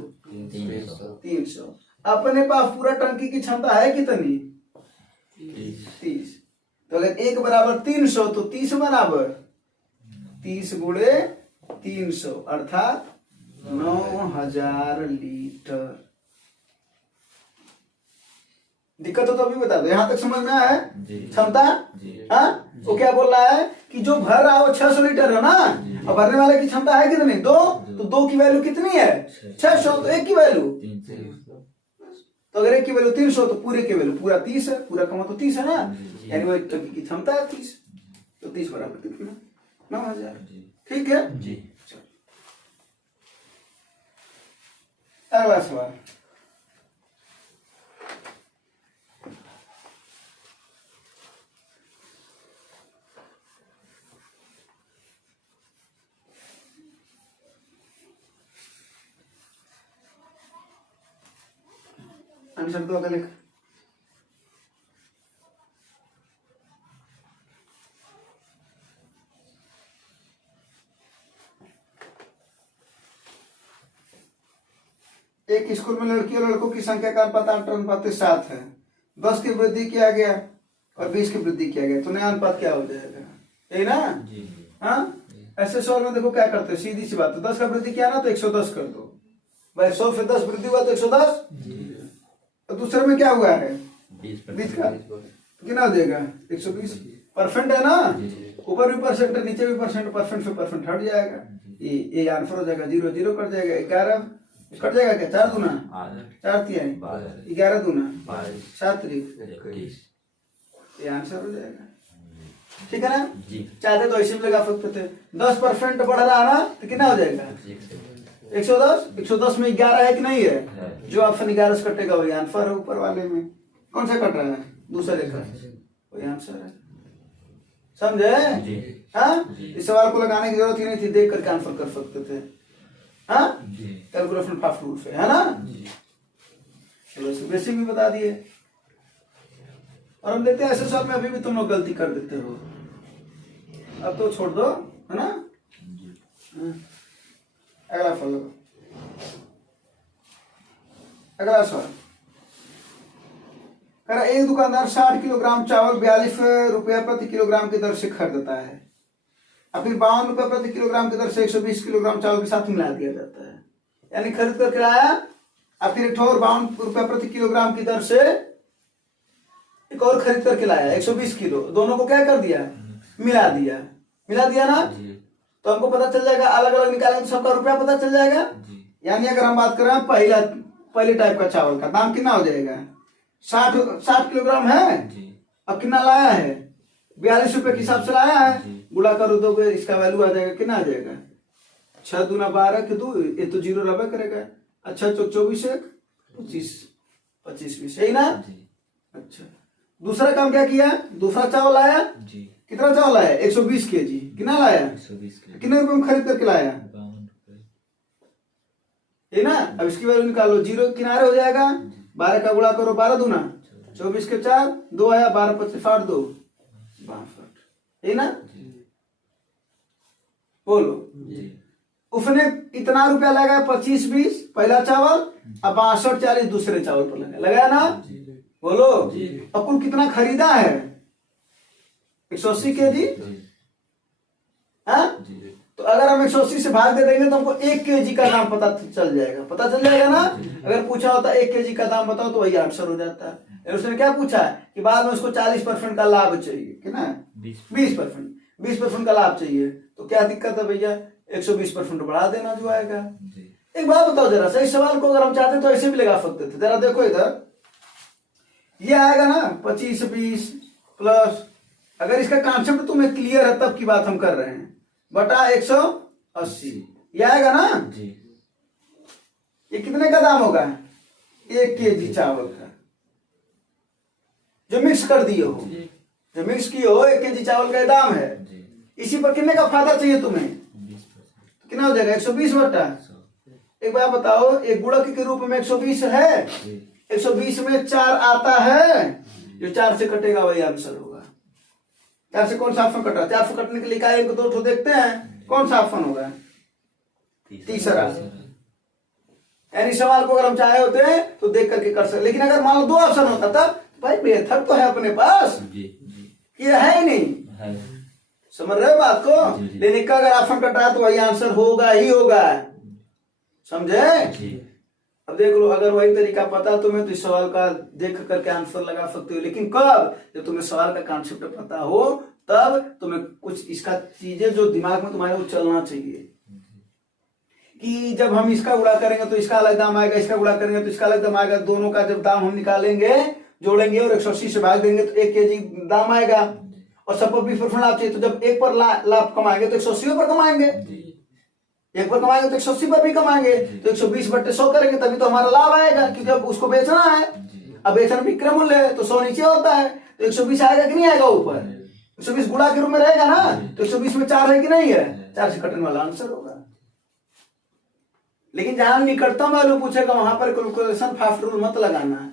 300। अपने पास पूरा टंकी की क्षमता है कितनी? 30। तो अगर 1 बराबर 300 तो 30 बराबर 30 गुणे 300 अर्थात 9000 लीटर। दिक्कत हो तो अभी बता दो, यहां तक समझ में आया है? क्षमता। हाँ, वो क्या बोल रहा है कि जो भर रहा है वो 600 लीटर है ना, और भरने वाले की क्षमता है कितनी? 2। तो 2 की वैल्यू कितनी है? 600। तो 1 की वैल्यू, तो अगर 1 की वैल्यू 300 तो पूरे की वैल्यू पूरा 30 है, पूरा का मतलब 30 है ना, यानी वो टंकी की क्षमता है 30। तो 30 बराबर कितना? 9000। ठीक है जी। अगला सवाल, आंसर दो अगले का। एक स्कूल में लड़की और लड़कों की संख्या का अनुपात 8:7 है। 10 की वृद्धि किया गया और 20 की वृद्धि किया गया, तो नया अनुपात क्या हो जाएगा? यही ना? हाँ, ऐसे सवाल में देखो क्या करते हैं, सीधी सी बात है। 10 का वृद्धि किया ना तो 110 कर दो भाई। 100 से 10 वृद्धि हुआ तो 110। तो दूसरे में क्या हुआ है? 20 का कितना हो जाएगा? 120। परसेंट है ना, ऊपर भी परसेंट है नीचे भी परसेंट, परसेंट से परसेंट हट जाएगा, ये आंसर हो जाएगा। 0 0 कट जाएगा, 11 कट जाएगा क्या? 4 दूना 4 तिहाई, 11 दूना 7 3, ये आंसर हो जाएगा। ठीक है ना? चाहते तो ऐसे भी लगा सकते थे। 10% बढ़ रहा है ना, तो कितना हो जाएगा? 110। 110 में 11 है कि नहीं है? जो ऑप्शन 11 से कटेगा वही आंसर है। ऊपर वाले में कौन सा कट रहा है? दूसरे का, वही आंसर है। समझे? हाँ, इस सवाल को लगाने की जरूरत ही नहीं थी, देख करके आंसर कर सकते थे। हाँ जी कैलकुलेशन फास्ट रूल से, है ना। जी चलो इसको बेसिक भी बता दिए। और हम देते हैं ऐसे सवाल में अभी भी तुम लोग गलती कर देते हो, अब तो छोड़ दो, है ना। जी हाँ। अगला फॉलो, अगला सवाल कह रहा एक दुकानदार 60 किलोग्राम चावल 42 रुपया प्रति किलोग्राम की दर से खरीदता है, और फिर 52 रुपया प्रति किलोग्राम की दर से 120 किलोग्राम चावल के साथ मिला दिया जाता है। यानी खरीद करके लाया, और फिर एक और 52 रुपया प्रति किलोग्राम की दर से एक और खरीद करके लाया 120 किलो, दोनों को क्या कर दिया, मिला दिया, मिला दिया ना। जी तो हमको पता चल जाएगा, अलग अलग निकालेंगे तो सबका रुपया पता चल जाएगा। जी यानी अगर हम बात करें पहले टाइप का चावल का दाम कितना हो जाएगा, 60 किलोग्राम है, जी अब कितना लाया है, 42 रुपए के हिसाब से लाया है, जी। गुणा कर दो, इसका वैल्यू आ जाएगा, कितना आ जाएगा, 6 दूना 12 के 2, ये तो जीरो रबे करेगा। अच्छा 24 1 25 25 20, यही ना। जी अच्छा दूसरा काम क्या किया, दूसरा चावल लाया, जी कितना चावल लाया, 120 केजी, कितना लाया, 120 के कितने रुपए में खरीद करके लाया, 52 रुपए। है ना। अब इसकी वैल्यू निकालो, जीरो किनारे हो जाएगा, 12 का गुणा करो, 12 दूना 24 के 4, 2 आया, 12 25 60 2 62, है ना। जी बोलो, जी उसने इतना रुपया लगाया 25 20 पहला चावल, अब 62 40 दूसरे चावल पर लगाया ना। जी बोलो जी। अब कुल कितना खरीदा है, 180 केजी, जी हाँ। जी तो अगर हम 180 से भाग दे देंगे तो हमको 1 केजी का दाम पता चल जाएगा, पता चल जाएगा ना। अगर पूछा होता 1 केजी का दाम बताओ तो वही आंसर हो जाता है। उसने क्या पूछा कि बाद में उसको 40% का लाभ चाहिए, कि ना 20% का लाभ चाहिए, तो क्या दिक्कत है भैया, 120% बढ़ा देना जो आएगा। जी एक बात बताओ जरा, सही सवाल को अगर हम चाहते तो ऐसे भी लगा सकते थे। जरा देखो इधर, ये आएगा ना 25 20 प्लस, अगर इसका कॉन्सेप्ट तुम्हें क्लियर है तब की बात हम कर रहे हैं, बटा 180, ये आएगा ना। जी ये कितने का दाम होगा, 1 केजी चावल का, जो मिक्स कर दिए हो, जो मिक्स किए हो 1 केजी चावल का दाम है। जी इसी पर कितने का फायदा चाहिए तुम्हें, 20%। कितना हो जाएगा, 120 बटा। एक बार बताओ, एक गुणक के रूप में 120 है, 120 में 4 आता है, जो 4 से कटेगा वही आंसर होगा। 4 से कौन सा ऑप्शन कटा, 4 से कटने के लिए एक दो ठो देखते हैं, कौन सा ऑप्शन होगा, तीसरा। यानी सवाल को अगर हम चाहे होते हैं तो देख करके कर सकते, लेकिन अगर मान लो 2 ऑप्शन होता तब भाई मेथड तो है अपने पास, जी जी ये है ही नहीं, है। समझ रहे हो बात को। जी, जी। लेकिन का अगर ऑप्शन कटा तो वही आंसर होगा ही होगा, समझे। जी अब देख लो, अगर वही तरीका पता तुम्हें तो इस सवाल का देख करके आंसर लगा सकते हो, लेकिन कब, जब तुम्हें सवाल का कॉन्सेप्ट पता हो तब तुम्हें कुछ इसका चीजें जो दिमाग में तुम्हारे वो चलना चाहिए, कि जब हम इसका गुणा करेंगे तो इसका अलग दाम आएगा, इसका गुणा करेंगे तो इसका अलग दाम आएगा, दोनों का जब दाम हम निकालेंगे जोड़ेंगे और 180 से भाग देंगे तो 1 केजी दाम आएगा, और सब पर 20% लाभ चाहिए, तो जब एक पर लाभ कमाएंगे तो 180 पर कमाएंगे, एक पर कमाएंगे तो 180 पर भी कमाएंगे, तो 120 बटे 100 करेंगे तभी तो हमारा लाभ आएगा, क्योंकि अब उसको बेचना है। अब बेचना विक्रय मूल्य है तो 100 नीचे होता है, तो 120 आएगा कि नहीं आएगा ऊपर, 120 गुणा के रूप में रहेगा ना, तो 120 में 4 है कि नहीं है, 4 से कटने वाला आंसर होगा। लेकिन जहां निकटतम वैल्यू पूछेगा वहां पर कैलकुलेशन फास्ट रूल मत लगाना है,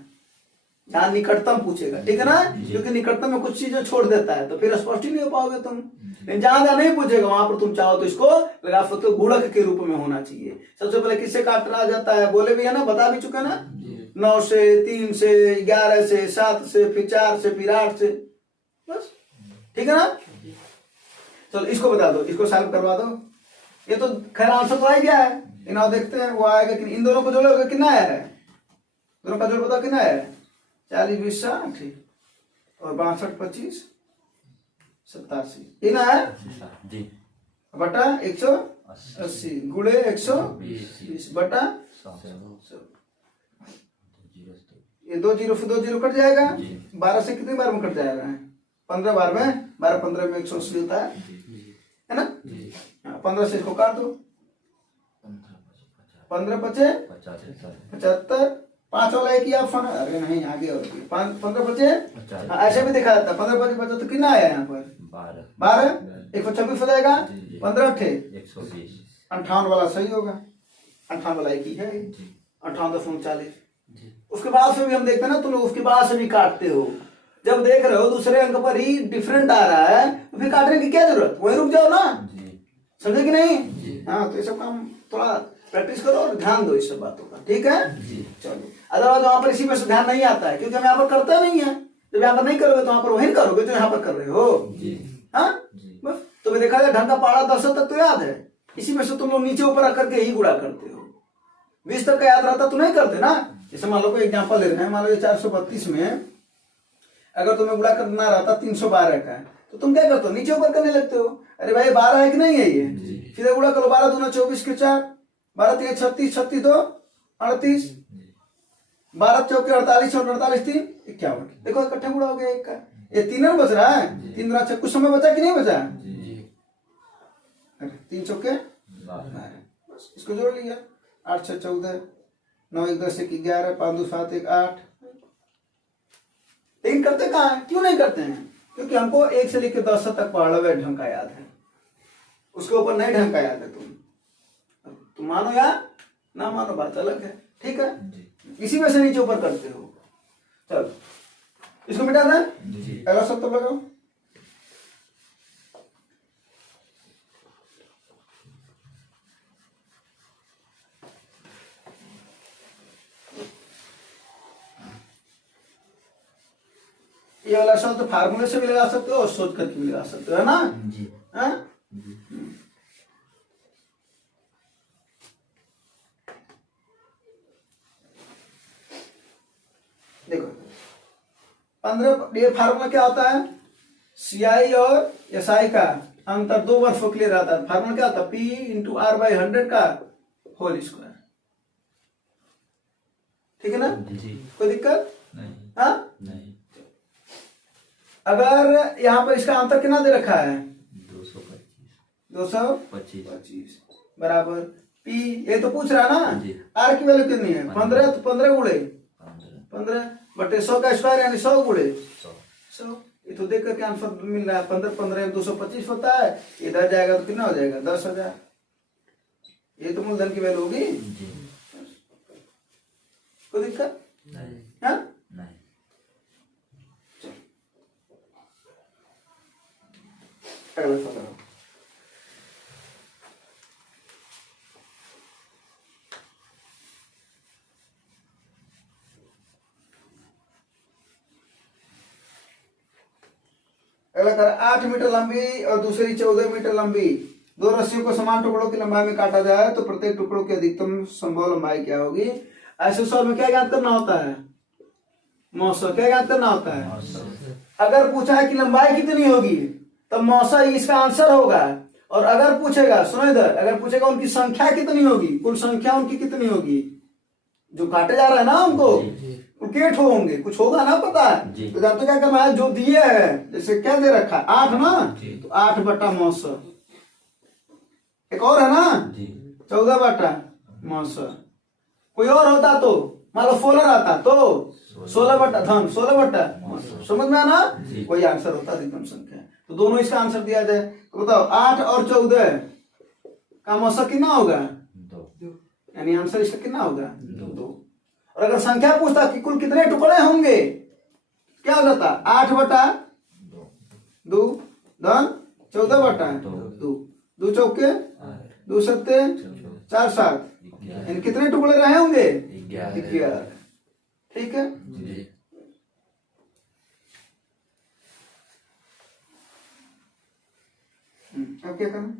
जहां निकटतम पूछेगा, ठीक है ना, क्योंकि निकटतम में कुछ चीजें छोड़ देता है तो फिर स्पष्ट ही नहीं हो पाओगे तुम। लेकिन जहां जहां नहीं पूछेगा वहां पर तुम चाहो तो इसको लगा सकते हो, गुणक के रूप में होना चाहिए। सबसे पहले किससे काटा जाता है, बोले भी है ना, बता भी चुके ना, 9 से 3 से 11 से 7 से फिर 4 से फिर 8 से, बस ठीक है ना। चलो इसको बता दो, इसको सॉल्व करवा दो। ये तो खैर आंसर तो आ गया है, इन देखते हैं वो आएगा कि इन दोनों को जोड़ोगे कितना आया है, दोनों का जोड़ बताओ कितना है, 40 20 60 और 62 25 87, ये ना है जी बटा 180 गुणे 120 बटा 100। ये 2 जीरो फिर 2 जीरो कट जाएगा, 12 से कितनी बार में कट जाएगा, 15 बार में, 12 15 में 180 होता है ना। 15 से इसको काट दो, 15 पचे 75, 5 वाला एक ही ऑप्शन है, अरे नहीं आगे और 15 पचे ऐसे भी दिखा जाता है, 15 पचे 75 तो कितना आया यहाँ पर 12 126 हो जाएगा, 15 अट्ठे 58 वाला सही होगा, 58 वाला एक ही है, जी 58.39। जी उसके बाद से भी हम देखते हैं ना, तुम लोग उसके बाद से भी काटते हो। जब देख रहे हो दूसरे अंक पर ही डिफरेंट आ रहा है तो फिर काटने की क्या जरूरत, वहीं रुक जाओ ना, जी समझे कि नहीं? जी हाँ, तो ये सब काम थोड़ा प्रैक्टिस करो और ध्यान दो इस सब बातों का, ठीक है? जी चलो, अदरवाइज वहां पर इसी में से ध्यान नहीं आता है, क्योंकि हम यहाँ पर करते नहीं है। जब यहाँ पर नहीं करोगे तो वहां पर वही करोगे जो यहाँ पर कर रहे हो। जी हाँ, जी बस तुम्हें देखा जाए ढंग का पहाड़ा 10 तक तो याद है, इसी में से तुम लोग नीचे ऊपर रख करके ही गुणा करते हो। 20 तक का याद रहता तो नहीं करते ना। जैसे मान लो कोई एग्जाम्पल ले रहे हैं, मान लो 432 में अगर तुम्हें गुणा करना रहता 312 का, तो तुम क्या करते हो, नीचे ऊपर करने लगते हो। अरे भाई 12 है कि नहीं है ये, सीधे गुणा करो, 12 दूना 24 के 4, 12 3 36, 36 2 38, 12 चौके 48 और 48 3 51। देखो इकट्ठा गुणा हो गया एक का, ये 3 नंबर बच रहा है, 3 दूना 6, कुछ समय बचा कि नहीं बचा? जी 3 चौके 12, बस इसको जोड़ लिया, 8 6 14, 9 1 10 1 11, 5 2 7 1 8। लेकिन करते कहाँ है, क्यों नहीं करते हैं? क्योंकि हमको 1 से लेकर 10 तक पढ़ा हुआ ढंग का याद है, उसके ऊपर नहीं ढंग का याद है। तुम मानो या ना मानो, बात अलग है, ठीक है? इसी में से नीचे ऊपर करते हो। चलो इसको मिटाना है, जी अगला शब्द लगाओ। ये वाला शब्द फार्मूले से भी लगा सकते हो और सोच करके भी लगा सकते हो, है ना? जी हाँ? जी देखो 15, ये फार्मूला क्या होता है, CI और SI का अंतर 2 बार के लिए रहता है। फार्मूला क्या होता है, P इंटू R/100 का होल स्क्वायर, ठीक है ना? जी कोई दिक्कत? नहीं हाँ, नहीं अगर यहाँ पर इसका अंतर कितना दे रखा है, 225 225 बराबर P, ये तो पूछ रहा ना, जी। R की वैल्यू कितनी है, 15, तो 15 गुणे 15 बटे 100 का स्क्वायर यानी 100 गुणे 100। ये तो देख करके आंसर मिल रहा है, 15 15 225 होता है, इधर जाएगा तो कितना हो जाएगा, 10,000। ये तो मूलधन की वैल्यू होगी। जी कोई दिक्कत? नहीं हाँ, नहीं अगला सवाल। अगला कर, 8 मीटर लंबी और दूसरी 14 मीटर लंबी दो रस्सियों को समान टुकड़ों की लंबाई में काटा जाए तो प्रत्येक टुकड़ों की अधिकतम संभव लंबाई क्या होगी? ऐसे सवाल में क्या ज्ञात करना होता है, मौसा क्या ज्ञात करना होता है। अगर पूछा है कि लंबाई कितनी होगी तब मौसा इसका आंसर होगा, और अगर पूछेगा, सुनो इधर, अगर पूछेगा उनकी संख्या कितनी होगी, कुल संख्या उनकी कितनी होगी, जो काटे जा रहा है ना उनको, केट होंगे, कुछ होगा ना पता है, तो जानते क्या करना है, जो दिए है, जैसे क्या दे रखा है 8 ना, तो 8 बटा मौसा, एक और है ना 14 बटा मौसा, कोई और होता तो मान लो 16 आता तो 16 बटा धन 16 बटा, समझ में आना, कोई आंसर होता अधिकतम संख्या। तो दोनों इसका आंसर दिया जाए तो बताओ 8 और 14 का मौसा कितना होगा, 2 यानी आंसर इसका कितना होगा, 2। और अगर संख्या पूछता कि कुल कितने टुकड़े होंगे, क्या हो जाता, 8 बटा 2 धन 14 बटा 2, 2 चौके 2 सत्ते 4 7, यानी कितने टुकड़े रहे होंगे, 11। ठीक है, जी अब क्या करना,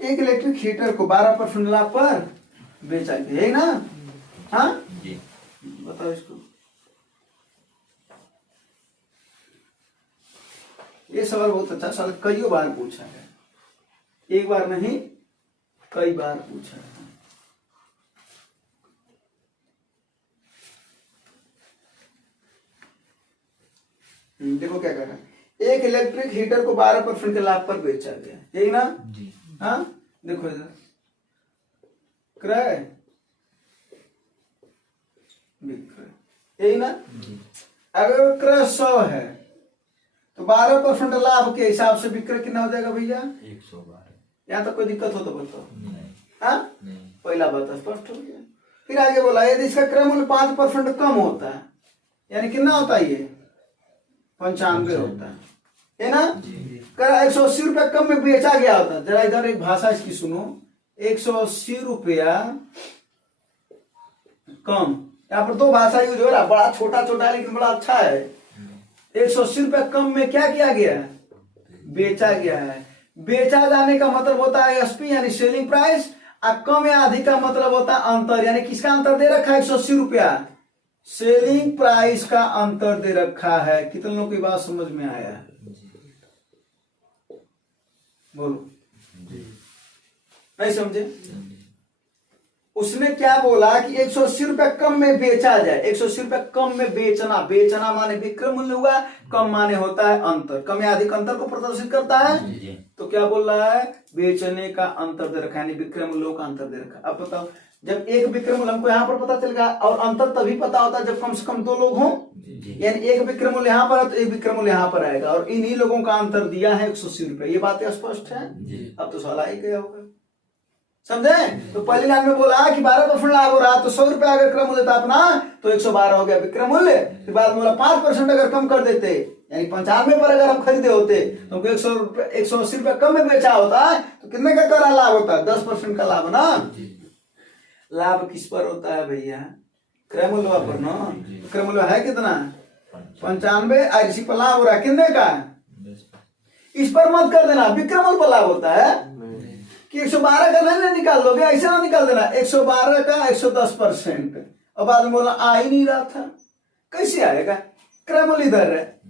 एक इलेक्ट्रिक हीटर को 12% लाभ पर बेचा गया है ना। हाँ जी बताओ इसको, ये सवाल बहुत अच्छा सवाल, कई बार पूछा है, एक बार नहीं कई बार पूछा है। देखो क्या कर रहा है, एक इलेक्ट्रिक हीटर को 12% के लाभ पर बेचा गया, यही ना। जी हाँ देखो इधर क्रय विक्रय, यही ना। जी अगर क्रय 100 है तो 12% लाभ के हिसाब से विक्रय कितना हो जाएगा भैया? 112 यहाँ तक कोई दिक्कत हो तो बताओ। नहीं हाँ, नहीं पहला बात स्पष्ट हो गया। फिर आगे बोला यदि इसका क्रय मूल्य 5% कम होता है, यानी कितना होता है ये? 95 होता है ना? कर 180 रुपया कम में बेचा गया होता है। जरा इधर एक भाषा इसकी सुनो, 180 रुपया कम, यहाँ पर दो भाषा यूज हो रहा है, बड़ा छोटा छोटा है लेकिन बड़ा अच्छा है। 180 रुपया कम में क्या किया गया है? बेचा गया है। बेचा जाने का मतलब होता है एसपी यानी सेलिंग प्राइस, और कम या अधिक का मतलब होता है अंतर, यानी किसका अंतर दे रखा है? 180 रुपया सेलिंग प्राइस का अंतर दे रखा है। कितने लोगों की बात समझ में आया है? बोलो, नहीं समझे? उसने क्या बोला कि 180 रुपया कम में बेचा जाए। 180 रुपया कम में बेचना, बेचना माने विक्रय मूल्य हुआ, कम माने होता है अंतर, कम या अधिक अंतर को प्रदर्शित करता है। तो क्या बोल रहा है? बेचने का अंतर दे रखा है, यानी विक्रय मूल्यों का अंतर दे रखा है। अब बताओ, जब एक विक्रय मूल्य हमको यहाँ पर पता चलेगा, और अंतर तभी पता होता है जब कम से कम दो लोग हों, यानी एक विक्रय मूल्य यहाँ पर है तो एक विक्रय मूल्य यहाँ पर आएगा, और इन्हीं लोगों का अंतर दिया है 180 रुपया। ये बातें स्पष्ट है? अब तो सवाल ही गया होगा, समझे? तो पहली लाइन में बोला कि 12% लाभ हो रहा, तो 100 रुपया अगर क्रम मूल्य था अपना तो 112 हो गया विक्रय मूल्य। फिर बाद में बोला 5% अगर कम कर देते, यानी 95 पर अगर हम खरीदे होते तो हमको 180 रुपया कम में बेचा होता है, तो कितने का कर लाभ होता है? 10% का लाभ ना। लाभ किस पर होता है भैया? क्रय मूल्य पर ना। क्रय मूल्य है कितना? 95, और इसी पर लाभ हो रहा है कितने का? इस पर मत कर देना, विक्रय मूल्य पर लाभ होता है कि 112 का नहीं निकाल दोगे, ऐसा ना निकाल देना। 112 का 110%, और बाद में बोला आ ही नहीं रहा था, कैसे आएगा? क्रय मूल्य इधर है,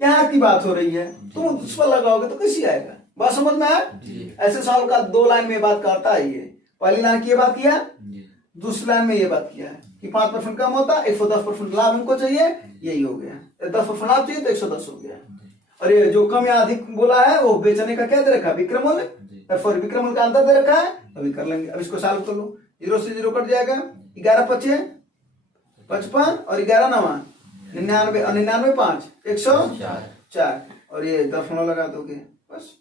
यहाँ की बात हो रही है, तुम उस पर लगाओगे तो कैसे आएगा? बात समझ में आया? ऐसे सवाल का दो लाइन में बात करता है ये। पहली लाइन की ये बात किया, दूसरी लाइन में ये बात किया है कि 5% कम होता, 110% लाभ हमको चाहिए, यही हो गया। 10% लाभ चाहिए तो 110 हो गया। और ये जो कम या अधिक बोला है वो बेचने का क्या दे रखा? विक्रय मूल्य, और विक्रय मूल्य का अंतर दे रखा है। अभी कर लेंगे, अब इसको सॉल्व कर लो। 0 से 0 कट जाएगा, 11 25 55, और 11 9 99, 99 5 104, और ये 10 लगा दोगे बस।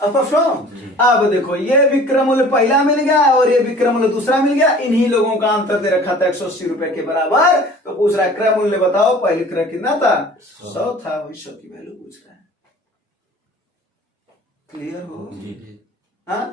अब अब देखो, ये विक्रय मूल्य पहला मिल गया और ये विक्रय मूल्य दूसरा मिल गया, इन्हीं लोगों का अंतर दे रखा था 180 रुपए के बराबर। तो पूछ रहा है क्रय मूल्य बताओ, पहले क्रय कितना था? 100 था, वही 100 की वैल्यू पूछ रहा है। क्लियर हो? हाँ,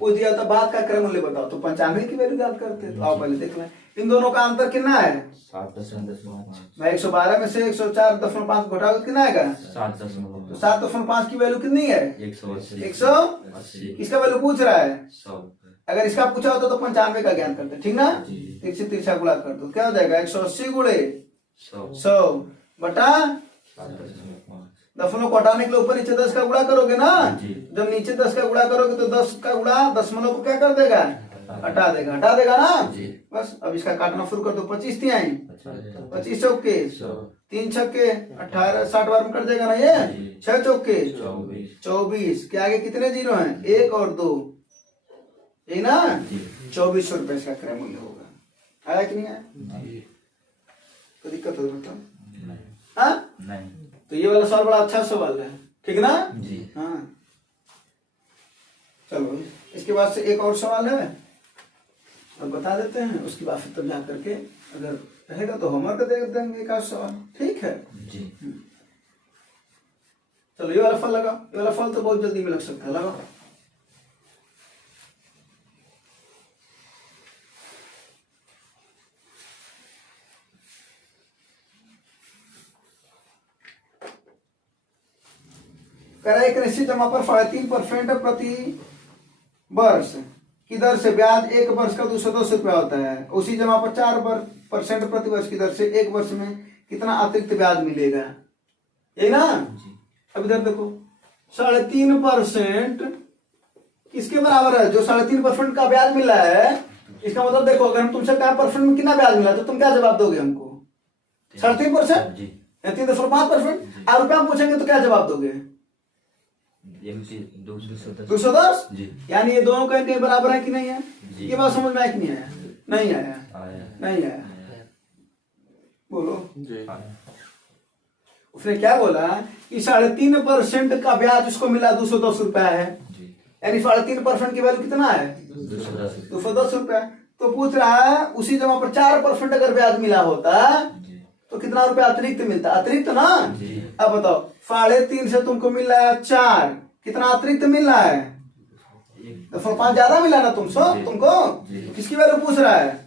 पूछ दिया तो बाद का क्रय मूल्य बताओ, तो 95 की वैल्यू याद करते। तो आओ पहले देख लें, इन दोनों का अंतर कितना है? 7.5। 112 में से 104.5 घटाओ कितना आएगा? 7.5। तो 7.5 की वैल्यू कितनी है? 180। किसका वैल्यू पूछ रहा है? 100। अगर इसका पूछा होता तो 95 का ज्ञान करते, ठीक ना? तिरछे तिरछा गुणा कर दो, क्या हो जाएगा? 180 गुणे 100 बटा 10 को हटाने के लिए ऊपर नीचे 10 का गुणा करोगे ना। जब नीचे 10 का गुणा करोगे तो 10 का गुणा 10 को क्या कर देगा? हटा देगा ना। बस अब इसका काटना शुरू कर दो। 25 थी आई, 25 चौके 3 छक्के 18, 60 बार में कट जाएगा ना ये। 6 चौके 24 के आगे कितने जीरो हैं? 1 और 2, यही ना। 2400 रुपए इसका क्रय मूल्य होगा। आया कि नहीं आया? कोई दिक्कत हो बताओ? हाँ, नहीं। तो ये वाला सवाल बड़ा अच्छा सवाल है, ठीक ना? हाँ, चलो इसके बाद से एक और सवाल है, अब बता देते हैं, उसके बाद फिर तब जा करके अगर रहेगा तो होमवर्क दे देंगे एक आध सवाल, ठीक है जी। चलो ये वाला फल लगाओ। ये वाला फल तो बहुत जल्दी में लग सकता है, लगाओ। एक निश्चित जमा पर 3% प्रति वर्ष की दर से ब्याज 1 वर्ष का 210 रुपया होता है। उसी जमा पर 4% प्रति वर्ष की दर से 1 वर्ष में कितना अतिरिक्त ब्याज मिलेगा? यही ना। अब इधर देखो, 3.5% किसके बराबर है? जो 3.5% का ब्याज मिला है, इसका मतलब देखो, अगर हम तुमसे 10% में कितना ब्याज मिला तो तुम क्या जवाब दोगे हमको? 3.5% या 3.5%। और रुपया पूछेंगे तो क्या जवाब दोगे? 210। यानी ये दोनों का बराबर है कि नहीं है? ये बात समझ में आया कि नहीं आया? नहीं आया, नहीं आया, बोलो। उसने क्या बोला कि 3.5% का ब्याज उसको मिला 210 रुपया है, जी। यानी 3.5% की वैल्यू कितना है 210। 210 रुपया। तो पूछ रहा है उसी जमा पर 4% अगर ब्याज मिला होता जी। तो कितना रुपया अतिरिक्त मिलता, अतिरिक्त ना। जी। अब बताओ 3.5 से तुमको मिल रहा है 4, कितना अतिरिक्त मिल रहा है 5 ज्यादा मिला ना तुमको। जी। किसकी वैल्यू पूछ रहा है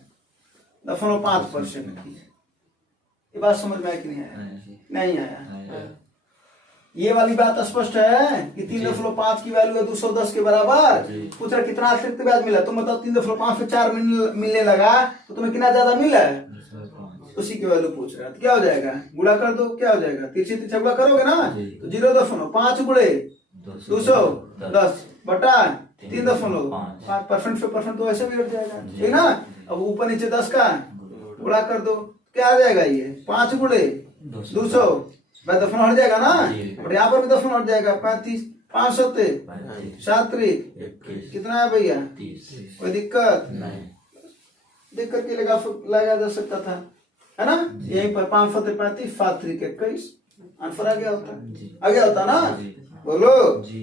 5% की। ये बात समझ में आया कि नहीं आया? नहीं आया। ये वाली बात स्पष्ट है कि 3.5 की वैल्यू है 210 के बराबर। जी। पूछ रहा कितना अतिरिक्त ब्याज मिला, तुम बताओ 3.5 से 4 मिलने लगा तो तुम्हें कितना ज्यादा मिला है, 205। उसी की वैल्यू पूछ रहा है। तो क्या हो जाएगा, गुणा कर दो, क्या हो जाएगा, तिरछी तिरछा गुणा करोगे ना, जी। तो 0.5 गुणे 210 बटा 3.5% से परसेंट तो ऐसे भी हट जाएगा, ठीक ना। अब ऊपर नीचे 10 का गुणा कर दो, क्या आ जाएगा, ये 5 गुणे 200 भाई दफन हट जाएगा ना, जी। और यहाँ पर भी दफन हट जाएगा 35, 5 सत्ते 7 कितना है भैया, 30। कोई दिक्कत नहीं। दिक्कत की लगा जा सकता था, है ना। यहीं पर 5 सत्ते 35, 7 3 21 आंसर आ गया होता, जी। आ गया होता ना। जी। बोलो जी।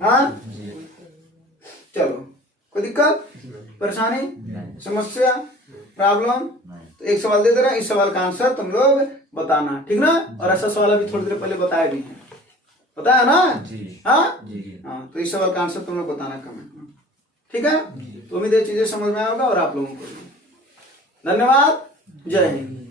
हाँ, जी। चलो कोई दिक्कत परेशानी नहीं। समस्या प्रॉब्लम, नहीं। तो एक सवाल दे दे रहा हूं, इस सवाल का आंसर तुम लोग बताना, ठीक ना। और ऐसा सवाल अभी थोड़ी देर पहले बताया भी है, बताया ना। जी। हाँ जी। हाँ, तो इस सवाल का आंसर तुम लोग बताना कमेंट में, ठीक है। तो उम्मीद है चीजें समझ में आएगा और आप लोगों को भी। धन्यवाद, जय हिंद।